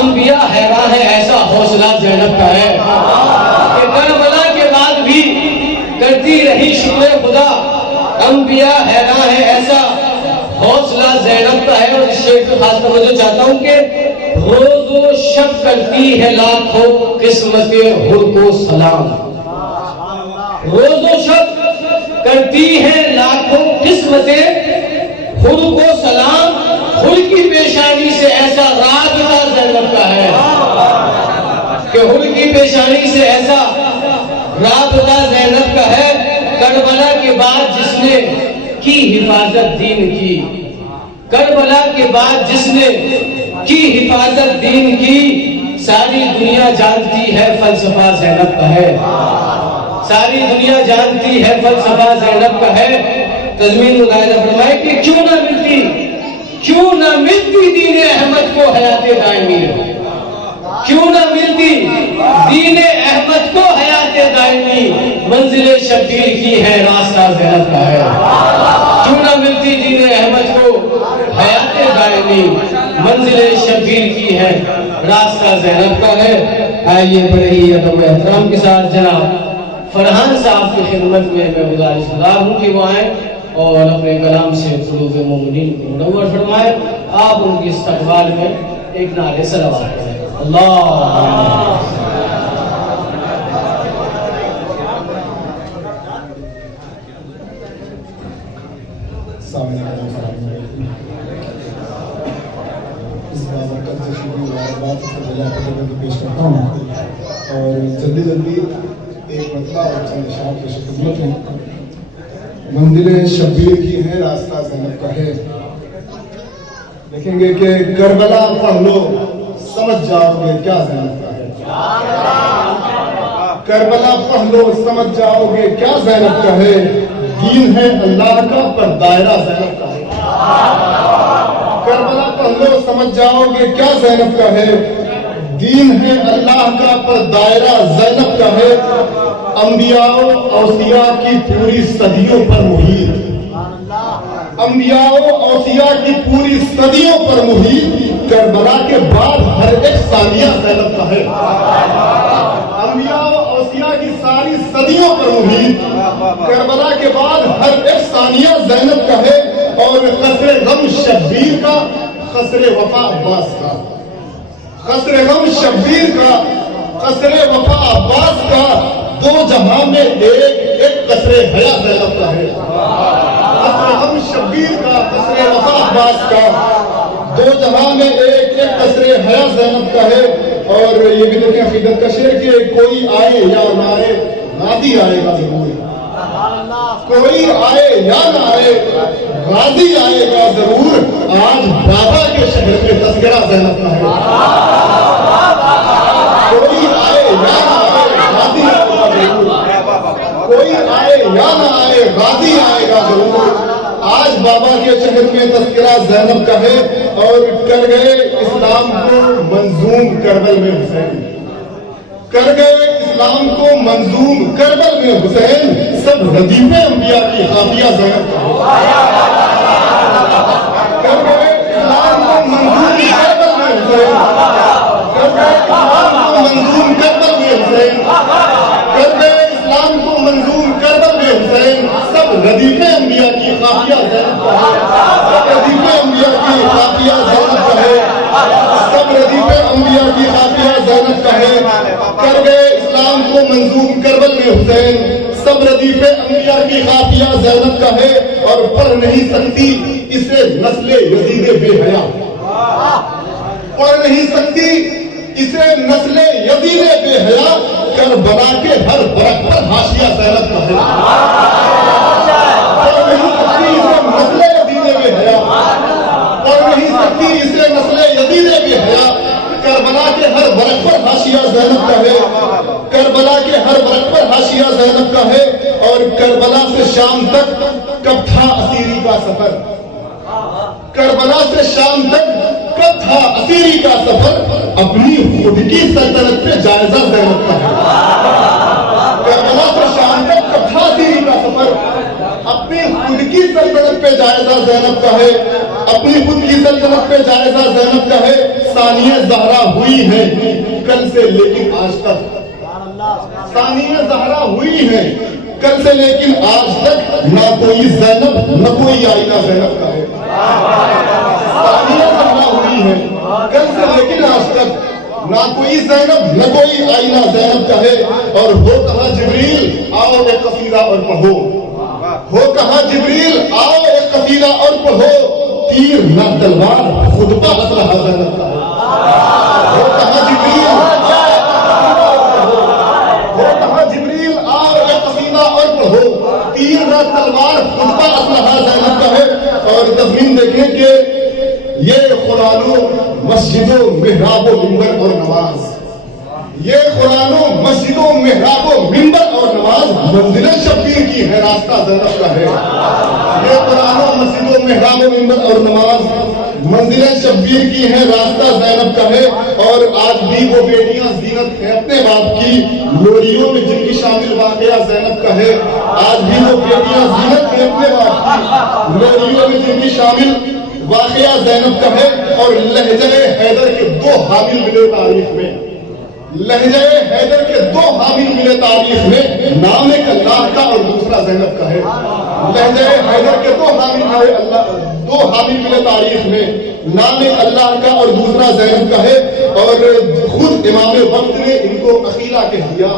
انبیاء حیران ہے ایسا حوصلہ زینب کا ہے کہ کربلا کے بعد بھی کرتی رہی شکر خدا، انبیاء حیران ہے، ایسا حوصلہ زینب کا ہے. اور اس شعر پہ خاص توجہ چاہتا ہوں کہ روز و شب کرتی ہے لاکھوں قسمت حر کو سلام. روز و شب کرتی ہے لاکھوں قسمت حر کو سلام. حر کی پیشانی سے ایسا رابطہ زینب کا ہے کہ حر کی پیشانی سے ایسا رابطہ زینب کا ہے. کربلا کے بعد جس نے کی حفاظت دین کی، کربلا کے بعد جس نے کی حفاظت دین کی، ساری دنیا جانتی ہے فلسفہ زینب کا ہے. ساری دنیا جانتی ہے فلسفہ زینب کا ہے. تضمین ملاحظہ فرمائے کہ کیوں نہ ملتی دین احمد کو حیات دائمی، کیوں نہ ملتی دین احمد کو حیات دائمی. منزل شبیر کی ہے راستہ زینب کا ہے. کیوں نہ ملتی دین احمد کو حیات دائمی، منزل شبیر کی ہے راستہ زینب کا ہے. آئیے بڑے ہی ادب و احترام کے ساتھ جناب فرحان صاحب کی خدمت میں گزارش گزار ہوں کہ وہ آئیں اور اپنے کلام سے قلوب مومنین کو منور فرمائے. آپ ان کی استقبال میں ایک نعرے صلوات پڑھیں. اللہ اس بابرکت سے شروع مبارکباد سے بلا پیش کرتا ہوں اور جلدی ایک مطلب اور چند اشعار کی خدمت میں. منزل شبیر کی ہے راستہ زینب کا ہے. دیکھیں گے کہ کربلا پڑھ لو سمجھ جاؤ گے کیا زینب کا ہے. کربلا پڑھ لو سمجھ جاؤ گے کیا زینب کا ہے. دین ہے اللہ کا پر دائرہ زینب کا ہے. کربلا پڑھ لو سمجھ جاؤ گے کیا زینب کا ہے. دین ہے اللہ کا پر دائرہ زینب کا ہے. انبیاء و اوصیاء کی پوری صدیوں پر محیط، انبیاء و اوصیاء کی پوری صدیوں پر محیط. کربلا کے بعد ہر ایک ثانیہ زینب کا ہے. انبیاء و اوصیاء کی ساری صدیوں پر محیط. کربلا کے بعد ہر ایک ثانیہ زینب کا ہے. اور قصر غم شبیر کا، قصر وفا عباس کا، قصر غم شبیر کا، قصر وفا عباس کا، دو جہاں میں ایک قصر حیا زینب کا ہے. قصر غم شبیر کا، قصر وفا عباس کا، دو جہاں میں ایک قصر حیا زینب کا ہے. اور یہ بھی دیکھیں عقیدت کا شعر کہ کوئی آئے یا نہ آئے غازی آئے گا ضرور. کوئی آئے یا نہ آئے غازی آئے گا ضرور. آج بابا کے شہر میں تذکرہ زینب کا ہے. کوئی آئے یا نہ آئے غازی آئے گا ضرور. کوئی آئے یا نہ آئے غازی آئے گا ضرور. آج بابا کے شہر میں تذکرہ زینب کا ہے. اور کر گئے اسلام کو منظوم کربل میں حسین، کر گئے اسلام کو منظوم کربل میں حسین. سب ردیف انبیاء کی خافیہ زینب کا ہے. کر گئے اسلام کو منظوم کربل میں حسین، کر گئے اسلام کو منظوم کربل میں حسین، کر گئے اسلام کو منظوم کربل میں حسین. سب ردیف انبیاء کی خافیہ زینب کا ہے. سب ردیف انبیاء کی خافیہ زینب کا ہے. سب ردیف انبیاء کی خافیہ زینب کا ہے. کر گئے اسلام کو منظوم کربل میں حسین. سب ردیف انبیاء کی خافیہ زینب کا ہے. اور پڑھ نہیں سکتی اسے نسل یزید بے حیا، پڑھ نہیں سکتی اسے نسل یزید بے حیا. کربلا کے ہر برق پر حاشیہ زینب کا ہے. پڑھ نہیں سکتی اسے نسل یزید بے حیا، پڑھ نہیں سکتی اسے نسل یزید بے حیا. کربلا کے ہر برق پر حاشیہ زینب کا ہے. کربلا کے ہر برق پر حاشیہ زینب کا ہے. اور کربلا سے شام تک کب تھا اسیری کا سفر، کربلا سے شام تک کب تھا اسیری کا سفر. اپنی خود کی سلطنت پہ جائزہ زینب کا ہے. کربلا سے شام تک کب تھا اسیری کا سفر. اپنی خود کی سلطنت پہ جائزہ زینب کا ہے. اپنی خود کی سلطنت پہ جائزہ زینب کا ہے. ثانیہ زہرا ہوئی ہے کل سے لیکن آج تک، ثانیہ زہرا ہوئی ہے کل سے لیکن آج تک نہ کوئی زینب نہ کوئی آئینہ زینب کا ہے. ثانیہ زہرا ہوئی ہے کل سے لیکن آج تک نہ کوئی زینب نہ کوئی آئینہ زینب کا ہے. اور ہو کہا جبریل آؤ ایک قصیدہ اور پڑھو, ہو کہا جبریل آؤ ایک قصیدہ اور پڑھو, تیر نہ تلوار خطبہ اسلحہ زینب کا ہے. ہو کہا جبریل آؤ ایک قصیدہ اور پڑھو, تیر نہ تلوار خطبہ اسلحہ زینب کا ہے. اور تضمین دیکھیں کہ یہ قرآن و مسجد و محراب و منبر اور نماز, یہ قرآن و مسجد و محراب و منبر اور نماز منزل شبیر کی ہے, راستہ زینب کا ہے. یہ قرآن و مسجد و محراب و منبر اور نماز منزل شبیر کی ہے, راستہ زینب کا ہے. اور آج بھی وہ بیٹیاں زینت ہیں اپنے باپ کی, لوریوں میں جن کی شامل واقعہ زینب کا ہے. آج بھی وہ بیٹیاں زینت ہیں اپنے باپ کی, لوریوں میں جن کی شامل واقعہ زینب کا ہے. اور لہجہ حیدر کے 2 حامل ملے تاریخ میں, لہجہ حیدر کے 2 حامل ملے تاریخ میں, نام ایک اللہ کا اور دوسرا زینب کا ہے. لہجہ حیدر کے 2 حامل ملے تاریخ میں, نام ایک اللہ کا اور دوسرا زینب کا ہے. اور خود امام وقت نے ان کو عقیلہ کہہ دیا,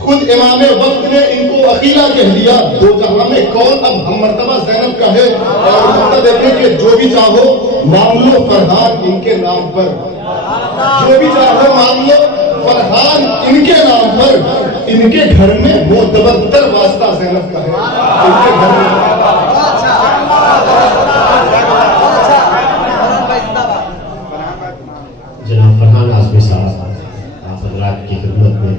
خود امام وقت نے ان کو عقیلہ کہہ دیا. 2 جہاں میں کون اب ہم مرتبہ زینب کا ہے. اور نقطہ دیکھیں کہ جو بھی چاہو مان لو فرحان ان کے نام پر, جو بھی چاہو مان لو فرحان ان کے نام پر. ان کے گھر میں معتبر واسطہ زینب کا ہے, ان کے گھر میں. جناب فرحان اعظمی صاحب آپ حضرات کی خدمت میں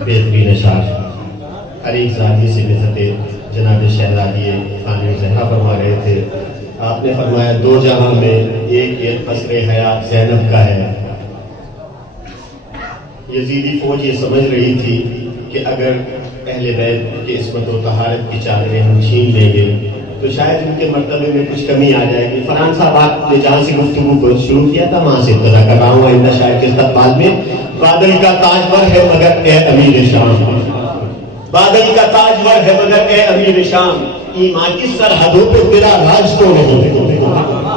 بہترین اشعار عریق زادی سے نسبت جناب شہزادی خانم زہرا فرما رہے تھے. آپ نے فرمایا 2 جہاں میں ایک قصر حیات زینب کا ہے. یزیدی فوج یہ سمجھ رہی تھی کہ اگر اہل بیت کی عصمت و طہارت کی چادریں ہم چھین لیں گے تو شاید ان کے مرتبے میں کچھ کمی آ جائے گی. فرحان صاحب آپ نے جہاں سے گفتگو کو شروع کیا تھا وہاں سے ابتدا کر رہا ہوں آئندہ شاعر کے استقبال میں. بادل کا تاجور ہے مگر اے امیر شام, بادل کا تاجور ہے مگر اے امیر شام, ایمان کی سرحدوں پہ تیرا راج تو نہیں.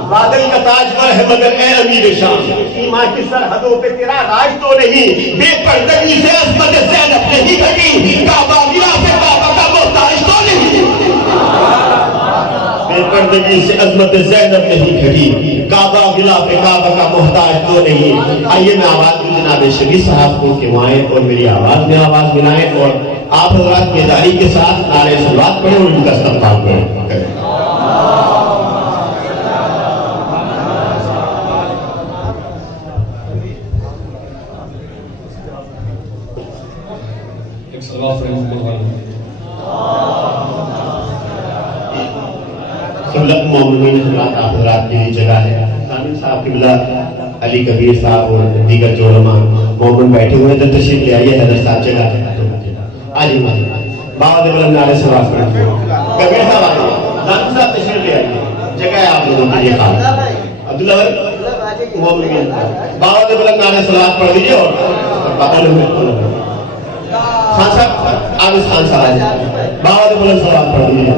بادل کا تاجور ہے مگر اے امیر شام, ایمان کی سرحدوں پہ تیرا راج تو نہیں. بے پردگی سے عصمت زینب نہیں گھٹی, کعبہ غلاف کعبہ کا محتاج تو نہیں. بے پردگی سے عظمت زینب نہیں گھٹی, کعبہ غلاف کعبہ کا محتاج تو نہیں. آئیے میں آواز دوں جناب شبیر صاحب کو کہ وہ آئیں اور میری آواز میں آواز ملائیں, اور آپ حضرات بیداری کے ساتھ نعرے صلوات پڑھیں اور ان کا استقبال کریں. ایک صلوات مومنین حضرات آپ حضرات کے لیے جگہ ہے. خانم صاحب قبلہ علی کبیر صاحب اور دیگر جو علماء مومن بیٹھے ہوئے ہیں تشریف لے آئیے. حیدر صاحب جگہ ہے آجی بابا بلند نعرے سے بات کریں. کبیر صاحب آئیے, خانم صاحب تشریف لے آئیے, جگہ ہے آپ لوگوں کے لیے خاص. عبداللہ بھائی مومن بابا بلند نعرے سے بات پڑھ لیجیے. اور خان صاحب عابد خان صاحب آئیے, بابا بلند سے بات پڑھ لیجیے.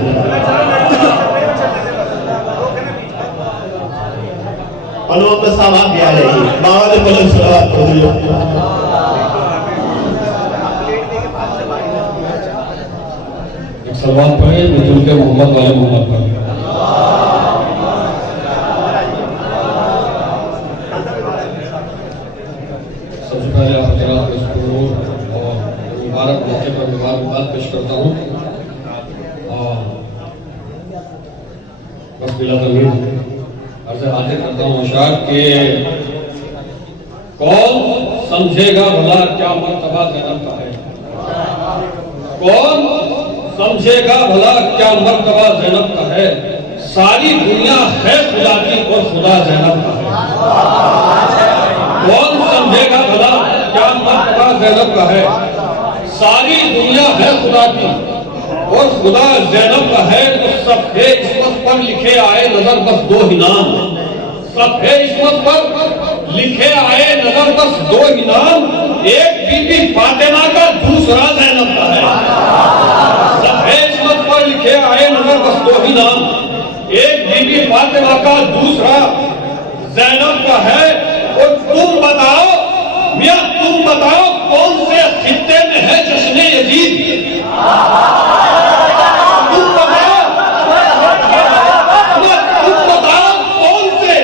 محمد صاحب آپ بھی آ جائیے, بابا بلند سے بات پڑھ لیجیے. سلوات پڑھیں مجھول کے محمد والے محمد پر. سب سے پہلے آپ حضرات کو شکر اور مبارک موقع پر مبارکباد پیش کرتا ہوں. اور بس بلا تمید عرض حاضر کرتا ہوں اشعار کہ کون سمجھے گا بھلا کیا مرتبہ زینب کا ہے, کون سمجھے گا بھلا کیا مرتبہ زینب کا ہے, ساری دنیا ہے خدا کی اور خدا زینب کا ہے. کون سمجھے گا بھلا کیا مرتبہ زینب کا ہے, ساری دنیا ہے خدا کی اور خدا زینب کا ہے. تو صفحے عصمت پر لکھے آئے نظر بس 2 ہی نام, صفحے عصمت پر لکھے آئے نظر بس 2 ہی نام, ایک بی بی فاطمہ کا دوسرا زینب کا ہے. فاطمہ کا دوسرا زینب کا ہے. اور تم بتاؤ میاں، تم بتاؤ کون سے خطے میں ہے جشن یزید؟ تم بتاؤ کون سے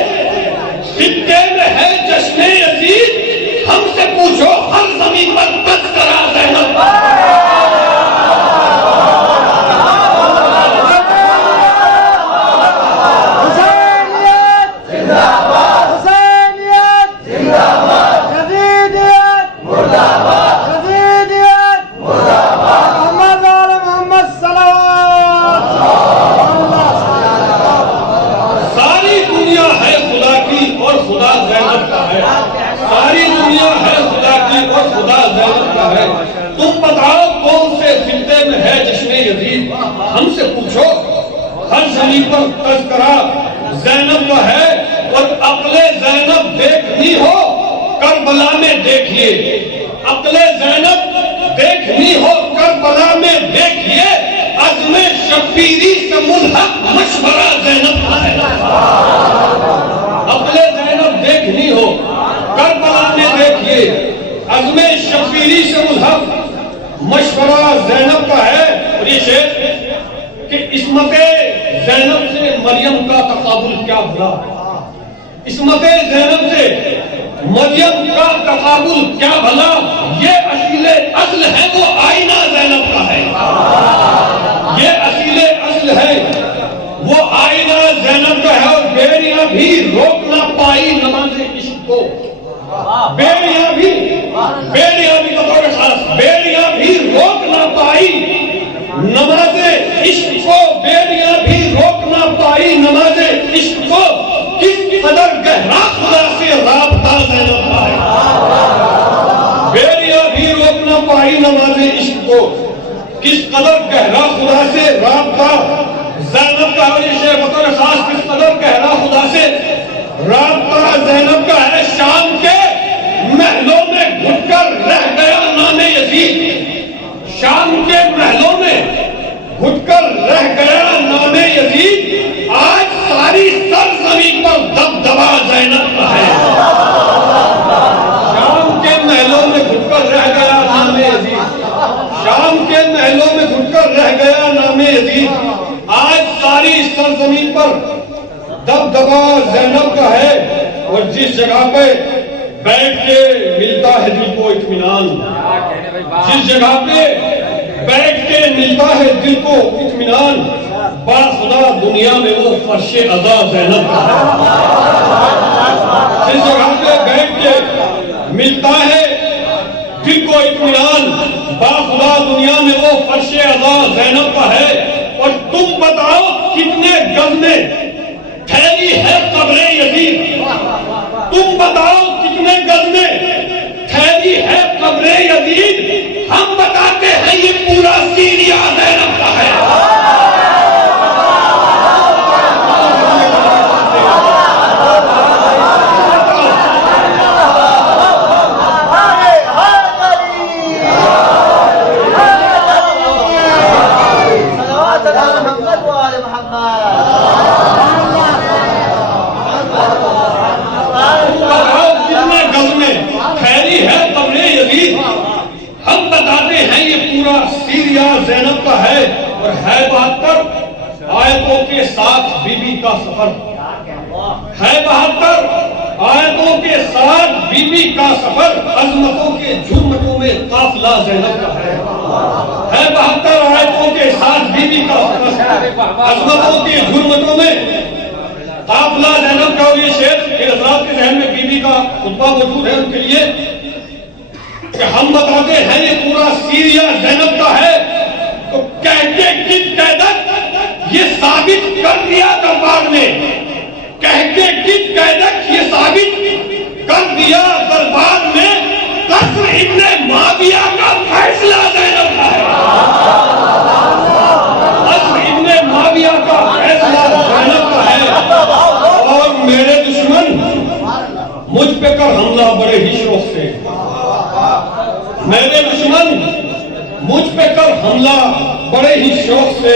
خطے میں ہے جشن یزید؟ ہم سے پوچھو، ہر زمین پر تذکرہ زینب. تم بتاؤ کون سے خطے میں ہے جشن یزید؟ ہم سے پوچھو، ہر زمین پر تذکرہ زینب کا ہے. اور عقل زینب دیکھنی ہو کربلا میں دیکھیے، عقل زینب دیکھنی ہو کربلا میں دیکھیے. عزم شبیری سے ملحق مشورہ زینب کا ہے. عقل زینب دیکھنی ہو کربلا میں دیکھیے، عزم شبیری سے ملحق مشورہ زینب کا ہے. اور یہ شعر کہ عصمت زینب سے مریم کا تقابل کیا بھلا، عصمت زینب سے مریم کا تقابل کیا بھلا. یہ اصیل اصل ہے، وہ آئینہ زینب کا ہے. یہ اصیل اصل ہے، وہ آئینہ زینب کا ہے. اور بیڑیاں بھی روک نہ پائی نماز عشق کو، بیڑیاں بھی بطور خاص بیڑیاں بھی روک نہ پائی نماز عشق کو. بیڑیاں بھی روک نہ پائی نماز عشق کو. کس قدر گہرا خدا سے رابطہ زینب کا ہے. بیڑیاں بھی روک نہ پائی نماز عشق کو. کس قدر گہرا خدا سے رابطہ زینب کا. اور یہ شعر بطور خاص کس قدر گہرا خدا سے رابطہ زینب کا ہے. شام کے محلوں میں گھٹ کر رہ گیا نام یزید. شام کے محلوں میں گھٹ کر رہ گیا نام یزید. آج ساری سرزمین پر دبدبا زینب کا ہے. شام کے محلوں میں گھٹ کر رہ گیا نام یزید. شام کے محلوں میں گھٹ کر رہ گیا نام یزید. آج ساری سرزمین پر دبدبا زینب کا ہے. اور جس جگہ پہ بیٹھ کے ملتا ہے دل کو اطمینان، جس جگہ پہ بیٹھ کے ملتا ہے دل کو اطمینان، با خدا دنیا میں وہ فرش عزا زینب کا ہے. جس جگہ پہ بیٹھ کے ملتا ہے دل کو اطمینان، با خدا دنیا میں وہ فرش عزا زینب کا ہے. اور تم بتاؤ کتنے گز میں پھیلی ہے قبر یزید؟ تم بتاؤ کتنے گز میں پھیلی ہے قبر یزید؟ ہم بتاتے ہیں یہ پورا سیریا زینب کا ہے. زینب کا ہے. اور ہے 72 آیتوں کے ساتھ بی بی کا سفر. ہے 72 آیتوں کے ساتھ بی بی کا سفر. عظمتوں کے جھرمٹوں میں قافلہ زینب کا ہے. ہے 72 آیتوں کے ساتھ بی بی کا سفر. عظمتوں کے جھرمٹوں میں قافلہ زینب کا. اور یہ شعر کہ حضرات کے ذہن میں بی بی کا خطبہ موجود ہے ان کے لیے کہ ہم بتاتے ہیں یہ پورا سیریا زینب کا ہے. تو کہتے کس قیدت یہ ثابت کر دیا دربار میں، کہتے کس قیدت یہ ثابت کر دیا دربار میں، قصر ابن معاویہ کا فیصلہ زینب کا ہے. قصر ابن معاویہ کا فیصلہ زینب کا ہے. اور میرے دشمن مجھ پہ کر حملہ بڑے ہی شوق سے، میرے دشمن مجھ پہ کر حملہ بڑے ہی شوق سے.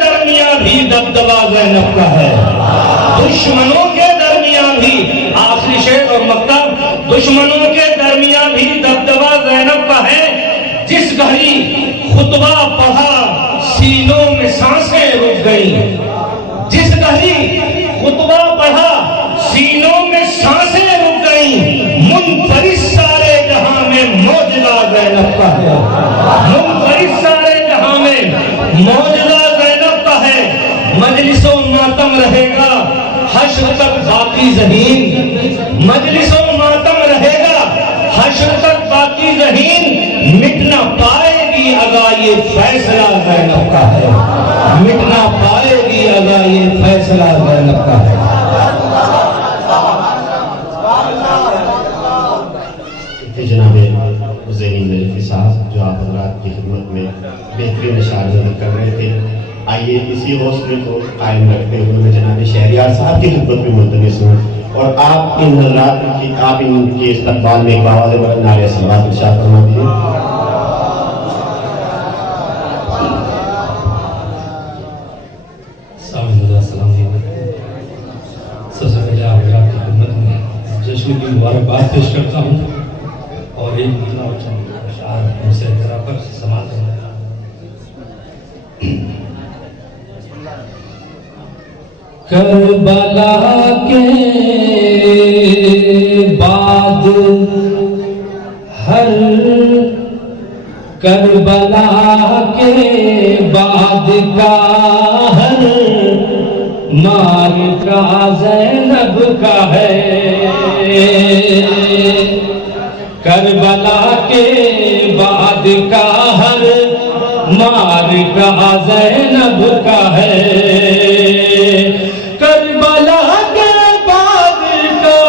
درمیان بھی دبدبا زینب کا ہے، دشمنوں کے درمیان بھی، آخری شعر اور مکتب، دشمنوں کے درمیان بھی دبدبا زینب کا ہے، جس گھڑی خطبہ پڑھا سینوں میں سانسیں رک گئیں، جس گھڑی خطبہ پڑھا سینوں میں سانسیں رک گئیں، منفرد سارے جہاں میں معجزہ زینب کا ہے، منفرد سارے جہاں میں معجزہ زینب کا ہے، مجلس و ماتم رہے گا حشر تک باقی ذہین، مجلس و ماتم رہے گا حشر تک باقی ذہین، مٹ نہ پائے گی اگا یہ فیصلہ زینب کا ہے، مٹ نہ پائے گی اگا یہ فیصلہ زینب کا ہے۔ جناب حسین نجفی صاحب جو آپ حضرات کی خدمت میں بہترین اشعار نظر کر رہے تھے، آئیے اسی حوصلے کو قائم رکھتے ہوئے میں جناب شہریار صاحب کی خدمت میں ملتمس ہوں اور آپ ان حضرات کی آپ ان کے استقبال میں ایک آواز بلند نعرہ صلوات ارشاد فرما دیجیے۔ السلام علیکم۔ سب سے پہلے آپ حضرات کی خدمت میں جشن کی مبارکباد پیش کرتا ہوں اور ایک مطلع اور چند اشعار مجھ سے ذرا پر سماعت کرنا۔ کربلا کے بعد ہر کربلا کے بعد کا ہر مارکا زینب کا ہے، کربلا کے بعد کا ہر مارکا زینب کا ہے، کربلا کے بعد کا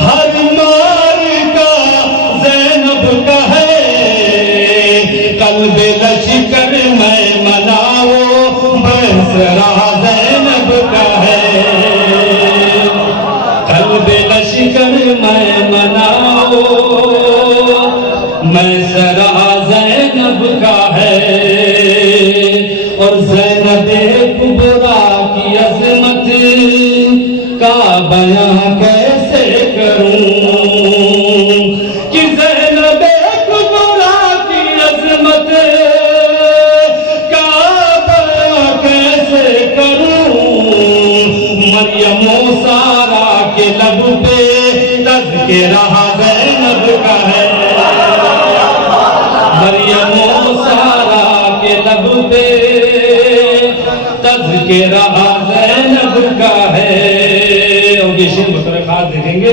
ہر مارکا زینب کا ہے، قلب لشکر میں مناؤ بسرا زینب کا ہے، قلب لشکر میں مناؤ مسرا زینب کا ہے، اور زینب کبریٰ کی عظمت کا بیان کیسے کروں کہ زینب کبریٰ کی عظمت کا بیان کیسے کروں، مریم و سارا کے لب پہ تذکرہ زینب کا ہے، مریم و سارا کے لب پہ تذکرہ زینب کا ہے۔ اور یہ شعر بطور خاص دیکھیں گے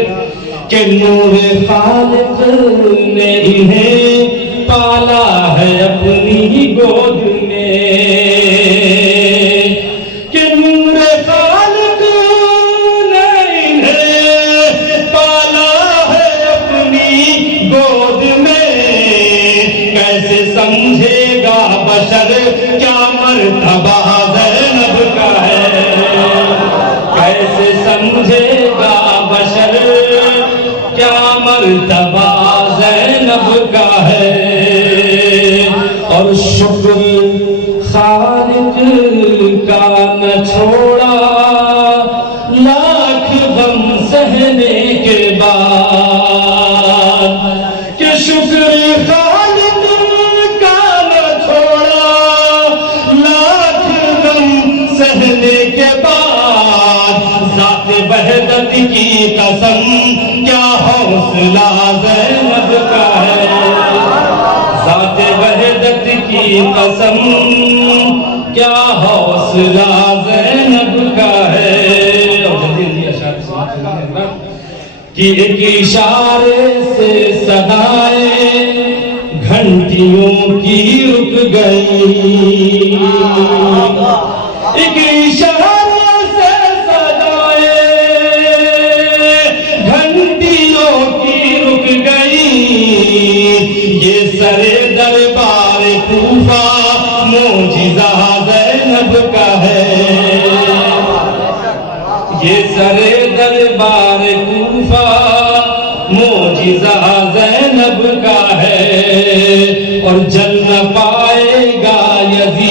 کہ نور خالق نے انہیں پالا ہے اپنی گود میں، کہ نور خالق نے انہیں پالا ہے اپنی گود میں، کیسے سمجھے گا بشر کیا مرتبہ زینب کا ہے، کیسے سمجھے گا بشر کیا مرتبہ زینب کا ہے، اور شکر خالق کا نہ چھوڑا لاکھ غم سہنے کے بعد، کہ شکر خالق کا نہ چھوڑا لاکھ غم سہنے کے بعد، ذات وحدت کی قسم کیا حوصلہ زینب کا ہے، ذات وحدت کی قسم کیا حوصلہ زینب کا ہے۔ اور جلدی جلدی اشعار سماعت کرنا کہ ایک اشارے سے صدائیں گھنٹیوں کی رک گئی، ایک اشارے سے صدائیں گھنٹیوں کی رک گئی، یہ سرے دربار کوفہ معجزہ زینب کا ہے، یہ سرے دربار کوفہ معجزہ زینب کا ہے، اور جل نہ پائے گا یزید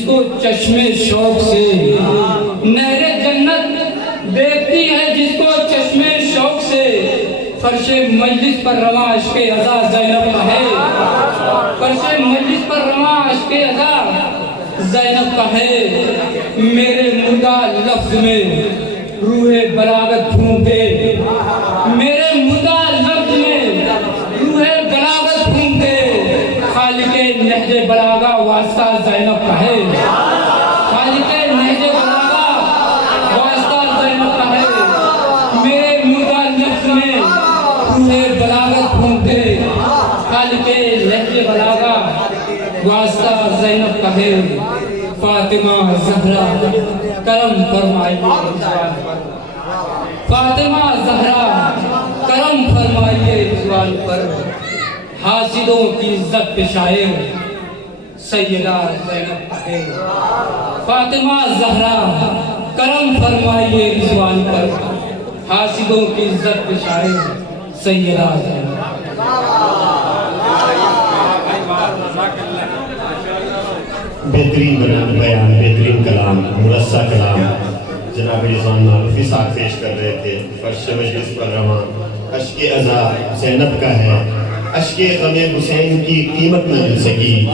جس کو چشمے شوق سے نہر جنت دیکھتی ہے جس کو چشمے شوق سے فرش مجلس پر رواں عشق ازا زینب کا ہے فرش مجلس پر رواں عشق ازا زینب کا ہے میرے مردہ لفظ میں روح بلاغت ڈھونڈے میرے مردہ لفظ میں روح بلاغت ڈھونڈے خالق نہج بلاغہ واسطہ زینب کا ہے خالق نہج بلاغہ واسطہ زینب کا ہے میرے مردہ لفظ میں روح بلاغت ڈھونڈے خالق نہج بلاغہ واسطہ زینب کا ہے فاطمہ زہرا کرم فرمائیے فاطمہ زہرا کرم فرمائیے رضوان پر حاسدوں کی عزت پہ شاعر سیدہ زینب ہے فاطمہ زہرا کرم فرمائیے رضوان پر حاسدوں کی عزت پہ شاعر سیدہ زینب بہترین بیان بہترین کلام مرصع کلام جناب رضوان معروفی صاحب پیش کر رہے تھے فرش مجلس پر رواں اشک ازا زینب کا ہے اشک غم حسین کی قیمت نہ مل سکی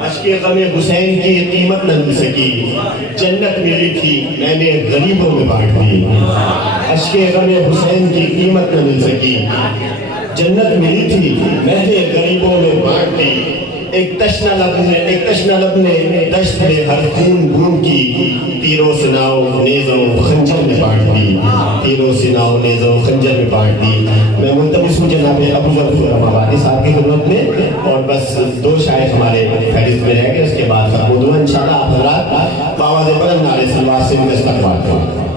اشک غم حسین کی قیمت نہ مل سکی جنت ملی تھی میں نے غریبوں میں بانٹ دی اشک غم حسین کی قیمت نہ مل سکی جنت ملی تھی میں نے غریبوں میں بانٹ دی ایک تشنہ لب نے دشت میں ہر خون بھون کی تیروں سے ناؤ نیزوں خنجر میں بانٹ دی تیروں سے ناؤ نیزوں خنجر میں بانٹ دی میں ملتمس ہوں جناب ابو ظفر رحمانی صاحب کی خدمت میں اور بس دو شاعر ہمارے فہرست میں رہ گئے اس کے بعد ختم دعا انشاءاللہ آپ حضرات باواز بلند نعرے سلوات سے بھی استقبال کریں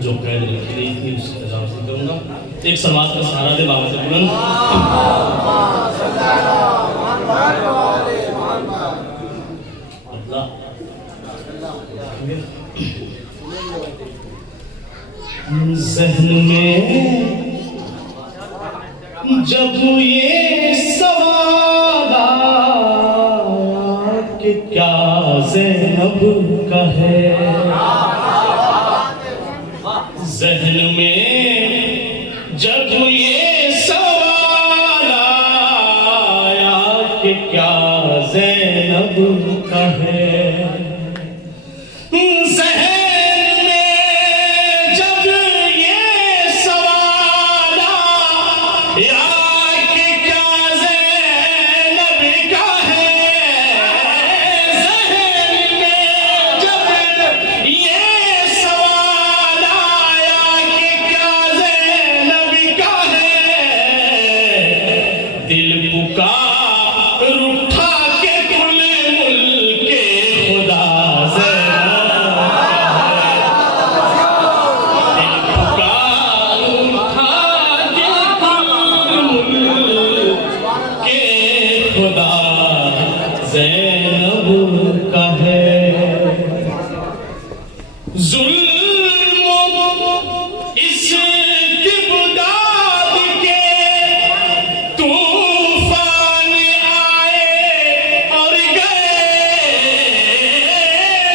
جو قید رکھی گئی تھی اس کی تجاوز نہیں کروں گا ایک سماعت کا سہارا دے باواز بلند ذہن میں جب یہ سوال آیا کہ کیا زینب کا ہے ذہن میں جب یہ سوال آیا کہ کیا زینب کا ہے ذہن میں جب یہ سوال آیا کہ کیا زینب کا ہے ذہن میں جب یہ سوال آیا کہ کیا زینب کا ہے دل پکار اٹھا کے کل ملک خدا زینب کا ہے دل پکار اٹھا کے کل ملک خدا زینب کا ہے ظلم استبداد کے طوفان آئے اور گئے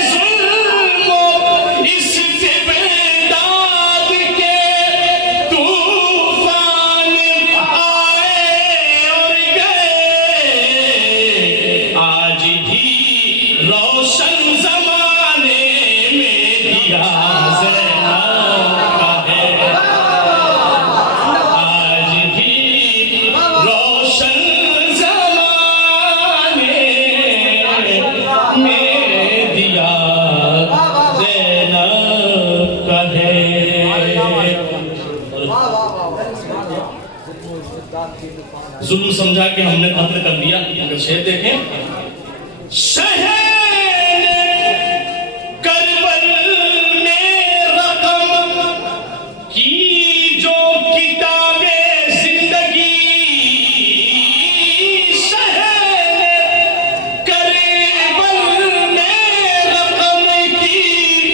ظلم استبداد کے طوفان آئے اور گئے آج بھی روشن زمانے میں دیا زینب کا ہے آج بھی روشن زمانے میں دیا زینب کا ہے ظلم سمجھا کہ ہم نے قتل کر دیا اگر شعر دیکھیں شہر کربل میں رقم کی جو کتاب زندگی شہر کربل میں رقم کی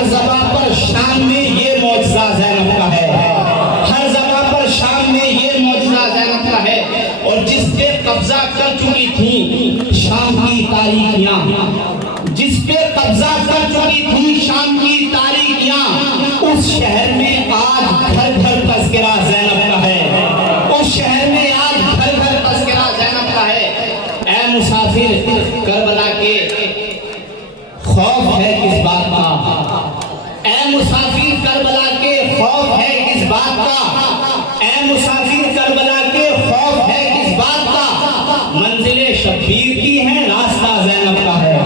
ہر زبان پر شام میں یہ معجزہ زینب کا ہے، ہر زبان پر شام میں یہ معجزہ زینب کا ہے، اور جس پہ قبضہ کر چکی تھی شام کی تاریکیاں، جس پہ قبضہ کر چکی تھی شام کی تاریکیاں، اس شہر میں آج گھر گھر تذکرہ زینب کا ہے، اس شہر میں آج گھر گھر تذکرہ زینب کا ہے۔ اے مسافر کربلا کے خوف ہے کس بات کا، اے مسافر کربلا کے خوف ہے کس بات کا، اے مسافر کربلا کے خوف ہے کس بات کا، منزل شبیر کی ہے راستہ زینب کا ہے،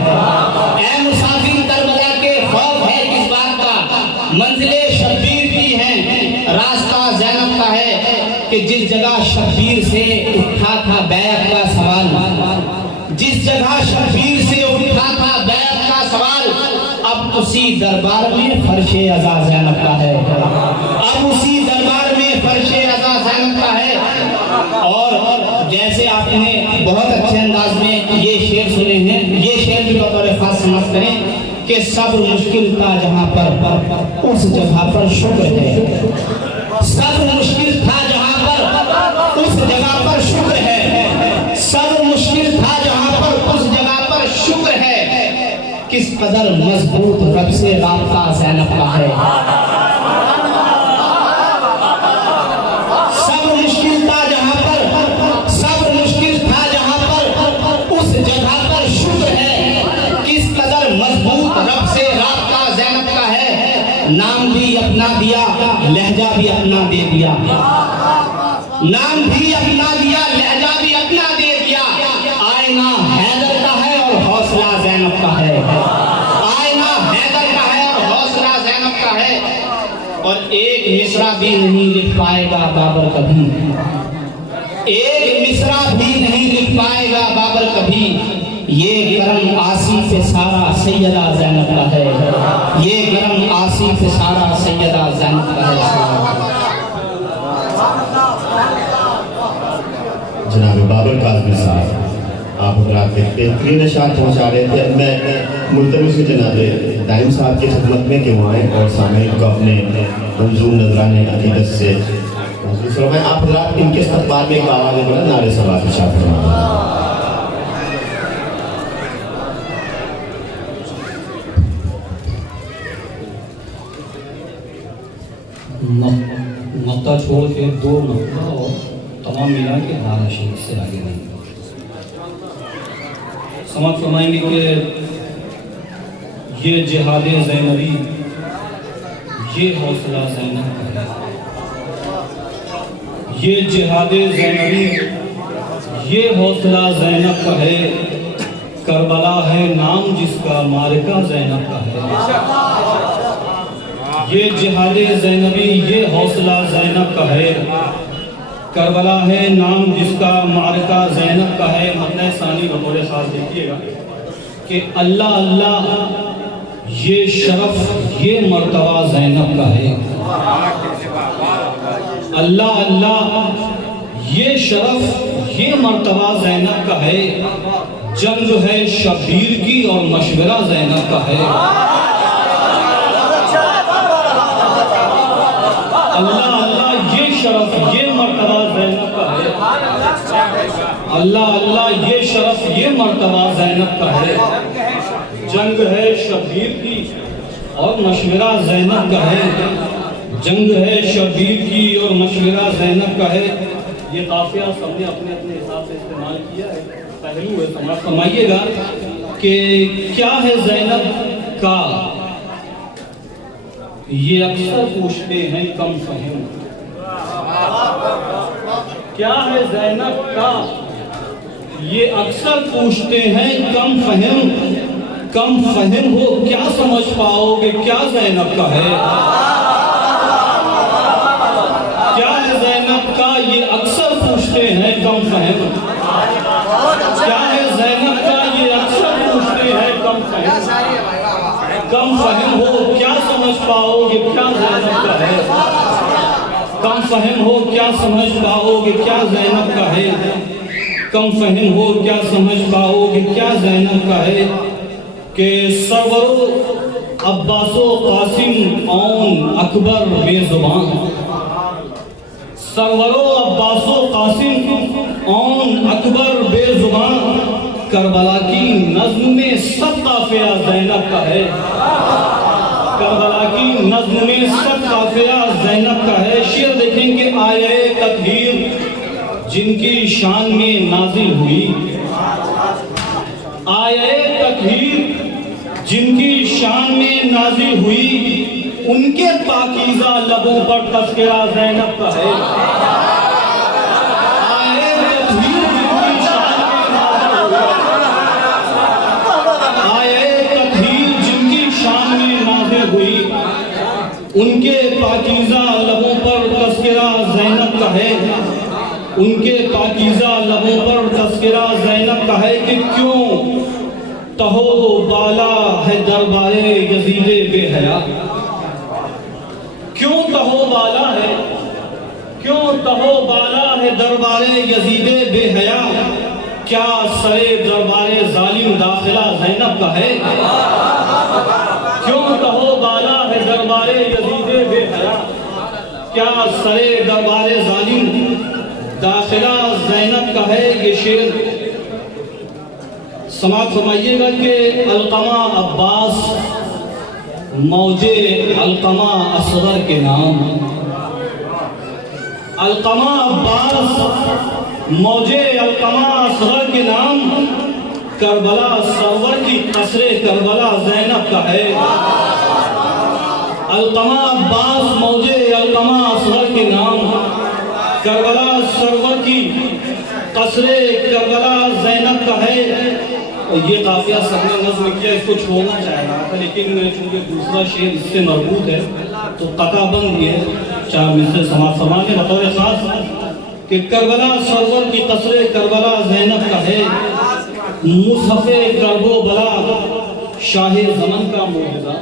اے مسافر کربلا کے خوف ہے کس بات کا، منزل شبیر کی ہے راستہ زینب کا ہے، کہ جس جگہ شبیر سے اٹھا تھا بیعت کا سوال، جس جگہ شبیر سے اٹھا تھا بیعت کا سوال، اب اسی دربار میں فرش عزا زینب کا ہے، اب اسی دربار میں فرش عزا زینب کا ہے۔ اور جیسے آپ نے بہت اچھے انداز میں یہ شعر سنے ہیں، یہ شعر بھی بطور خاص سمجھ کریں کہ صبر مشکل تھا جہاں پر اس جگہ پر شکر ہے، صبر مشکل تھا جہاں پر اس جگہ پر شکر ہے، صبر مشکل تھا جہاں پر اس جگہ پر شکر ہے، کس قدر مضبوط رب سے رابطہ زینب کا ہے، صبر مشکل تھا جہاں پر، صبر مشکل تھا جہاں پر اس جگہ پر شکر ہے، کس قدر مضبوط رب سے رابطہ زینب کا ہے، نام بھی اپنا دیا لہجہ بھی اپنا دے دیا، نام بھی اپنا دیا لہجہ بھی اپنا دے دیا، آئینہ حیدر کا ہے اور حوصلہ زینب کا ہے، آئینہ حیدر کا ہے اور حوصلہ زینب کا ہے، اور ایک مصرع بھی نہیں لکھ پائے گا بابر کبھی، ایک مصرع بھی نہیں لکھ پائے گا بابر کبھی، یہ کرم آسی سے سارا سیدہ زینب کا ہے، یہ کرم آسی سے سارا سیدہ زینب کا ہے۔ جناب بابر کاظمی صاحب، آپ حضرات بہترین اشعار پہنچا رہے تھے، اب میں ملتمس ہوں جناب دائم صاحب کی خدمت میں کہ وہ آئیں اور سامعین کو اپنے منظوم نذرانے عقیدت سے محسوس فرمائیں۔ آپ حضرات ان کے استقبال میں ایک آواز بلند نعرے ثواب ارشاد فرمائیں۔ نقطہ چھوڑ کے دو نقطہ اور تمام ملا کے 12 شریف سے آگے نہیں، سمجھ فرمائیں گے کہ یہ جہاد زینبی، یہ حوصلہ زینب کا ہے، یہ جہاد زینبی، یہ حوصلہ زینب کا ہے، کربلا ہے نام جس کا معرکہ زینب کا ہے، یہ جہاد زینبی، یہ حوصلہ زینب کا ہے، کربلا ہے نام جس کا معرکہ زینب کا ہے۔ متن ثانی بطور خاص دیکھیے گا کہ اللہ اللہ یہ شرف یہ مرتبہ زینب کا ہے، اللہ اللہ یہ شرف یہ مرتبہ زینب کا ہے، جنگ ہے شبیر کی اور مشورہ زینب کا ہے، اللہ اللہ یہ شرف یہ مرتبہ زینب کا ہے، اللہ اللہ یہ شرف یہ مرتبہ زینب کا ہے، جنگ ہے شبیر کی اور مشورہ زینب کا ہے، جنگ ہے شبیر کی اور مشورہ زینب کا ہے۔ یہ قافیہ سب نے اپنے اپنے حساب سے استعمال کیا ہے، پہلو ہے، سمجھ فرمائیے گا کہ کیا ہے زینب کا، یہ اکثر پوچھتے ہیں کم فہم، کیا ہے زینب کا، یہ اکثر پوچھتے ہیں کم فہم، کم فہم ہو کیا سمجھ پاؤ گے کیا زینب کا ہے، کیا ہے زینب کا، یہ اکثر پوچھتے ہیں کم فہم، کیا ہے زینب کا، یہ اکثر پوچھتے ہیں کم فہم، کم فہم ہو کیا سمجھ پاؤ گے کیا زینب کا ہے، کم فہم ہو کیا سمجھ پاؤ گے کیا زینب کا ہے، کم فہم ہو کیا سمجھ پاؤ گے کیا زینب کا ہے، کہ سرور عباس و قاسم اون اکبر بے زبان، سرور و عباس و قاسم اون اکبر بے زبان، کربلا کی نظم میں سب قافیہ زینب کا ہے، کربلا کی نظم میں سب قافیہ زینب کا ہے۔ شعر دیکھیں کہ آیے تطہیر جن کی شان میں نازل ہوئی، آیے تطہیر جن کی شان میں نازل ہوئی، ان کے پاکیزہ لبوں پر تذکرہ زینب کا ہے۔ آیے تطہیر جن کی شان میں نازل ہوئی، آیے تطہیر جن کی شان میں نازل ہوئی، ان کے پاکیزہ لبوں پر تذکرہ زینب کا ہے، ان کے پاکیزہ لبوں پر تذکرہ زینب کا ہے کہ کیوں تہو بالا ہے دربار یزید بے حیا، کیوں تہو بالا ہے، کیوں تہو بالا ہے دربار یزید بے حیا، کیا سرے دربار ظالم داخلہ زینب کا ہے، کیوں تہو بالا ہے دربار یزید بے حیا، کیا سرے دربار ظالم داخلہ زینب کا ہے۔ یہ شعر سماعت فرمائیے گا کہ علقمہ عباس موج علقمہ اصغر کے نام، علقمہ عباس موج علقمہ اصغر کے نام، کربلا سرور کی قصر کربلا زینب کا ہے، علقمہ عباس موج علقمہ اصغر کے نام، کربلا سرور کی قصر کربلا زینب کا ہے۔ یہ قافیہ سب نے نظم کیا، اس کو چھوڑنا چاہ رہا تھا لیکن چونکہ دوسرا شعر اس سے مربوط ہے تو قطع بند یہ چار مصرے سماعت فرمائیں بطور خاص کہ کربلا سرور کی قصر کربلا زینب کا ہے، مصحف کرب و بلا شاہ زمن کا معجزہ،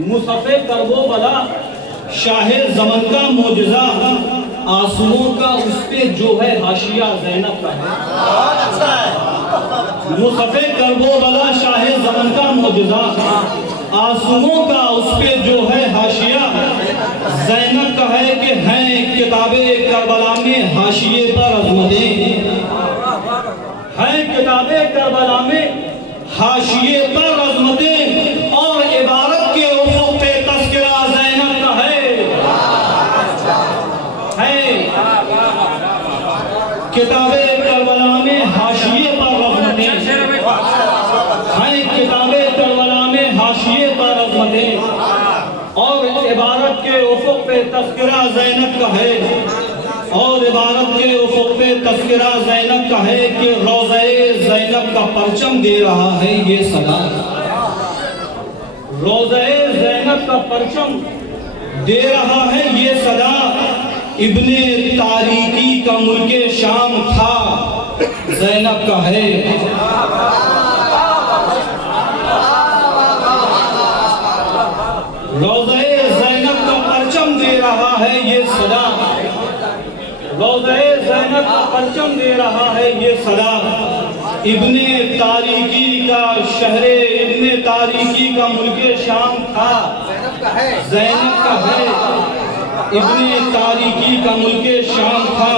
مصحف کرب و بلا شاہ زمن کا معجزہ، آنسوؤں کا اس پہ جو ہے حاشیہ زینب کا ہے، مصحف کرب و بلا شاہ زمن کا معجزہ، آنسوؤں کا اس پہ جو ہے حاشیہ زینب کا ہے کہ ہیں کتاب کربلا میں حاشیے پر عظمتیں، ہیں کتاب کربلا میں حاشیے پر عظمتیں، اور عبارت کے افق پہ تذکرہ زینب کا ہے، کتاب کربلا میں حاشیے پر عظمتیں، ہیں کتاب کربلا میں حاشیے پر عظمتیں، اور عبارت کے افق پہ تذکرہ زینب کا ہے، اور عبارت کے افق پہ تذکرہ زینب کا ہے کہ روضہ زینب کا پرچم دے رہا ہے یہ صدا، روضہ زینب کا پرچم دے رہا ہے یہ صدا، ابن تاریکی کا ملک شام تھا زینب کا ہے، روضہ زینب کا پرچم دے رہا ہے یہ صدا، روضہ زینب کا پرچم دے رہا ہے یہ صدا، ابن تاریکی کا شہر ابن تاریکی کا ملک شام تھا زینب کا ہے، ابن تاریکی کا ملک شام تھا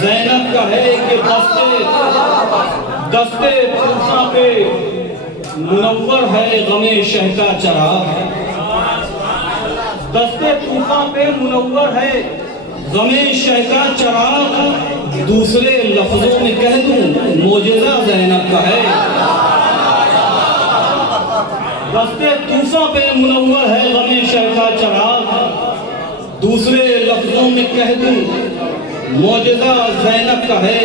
زینب کا ہے کہ دستے طوفاں پہ منور ہے غم شہ کا چراغ، دستے طوفاں پہ منور ہے غم شہ کا چراغ، دوسرے لفظوں میں کہہ دوں معجزہ زینب کا ہے، دستے طوفاں پہ منور ہے غم شہ کا چراغ، دوسرے لفظوں میں کہہ دوں معجزہ زینب کا ہے۔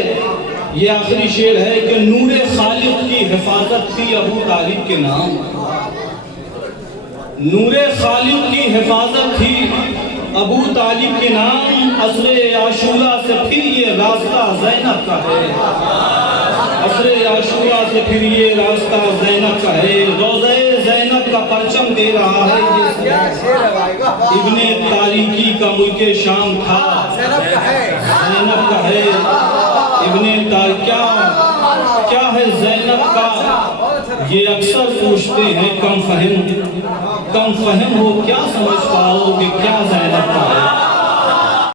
یہ آخری شعر ہے کہ نور خالق کی حفاظت تھی ابو طالب کے نام، نور خالق کی حفاظت تھی ابو طالب کے نام، عصر عاشورہ سے پھر یہ راستہ زینب کا ہے، عصر عاشورہ سے پھر یہ راستہ زینب کا ہے، روضہ زینب کا پرچم دے رہا ہے ابن تاریکی کا ملک شام تھا زینب کا ہے، ابن کیا ہے زینب کا یہ اکثر پوچھتے ہیں کم فہم ہو کیا سمجھ پاؤ کہ کیا زینب کا ہے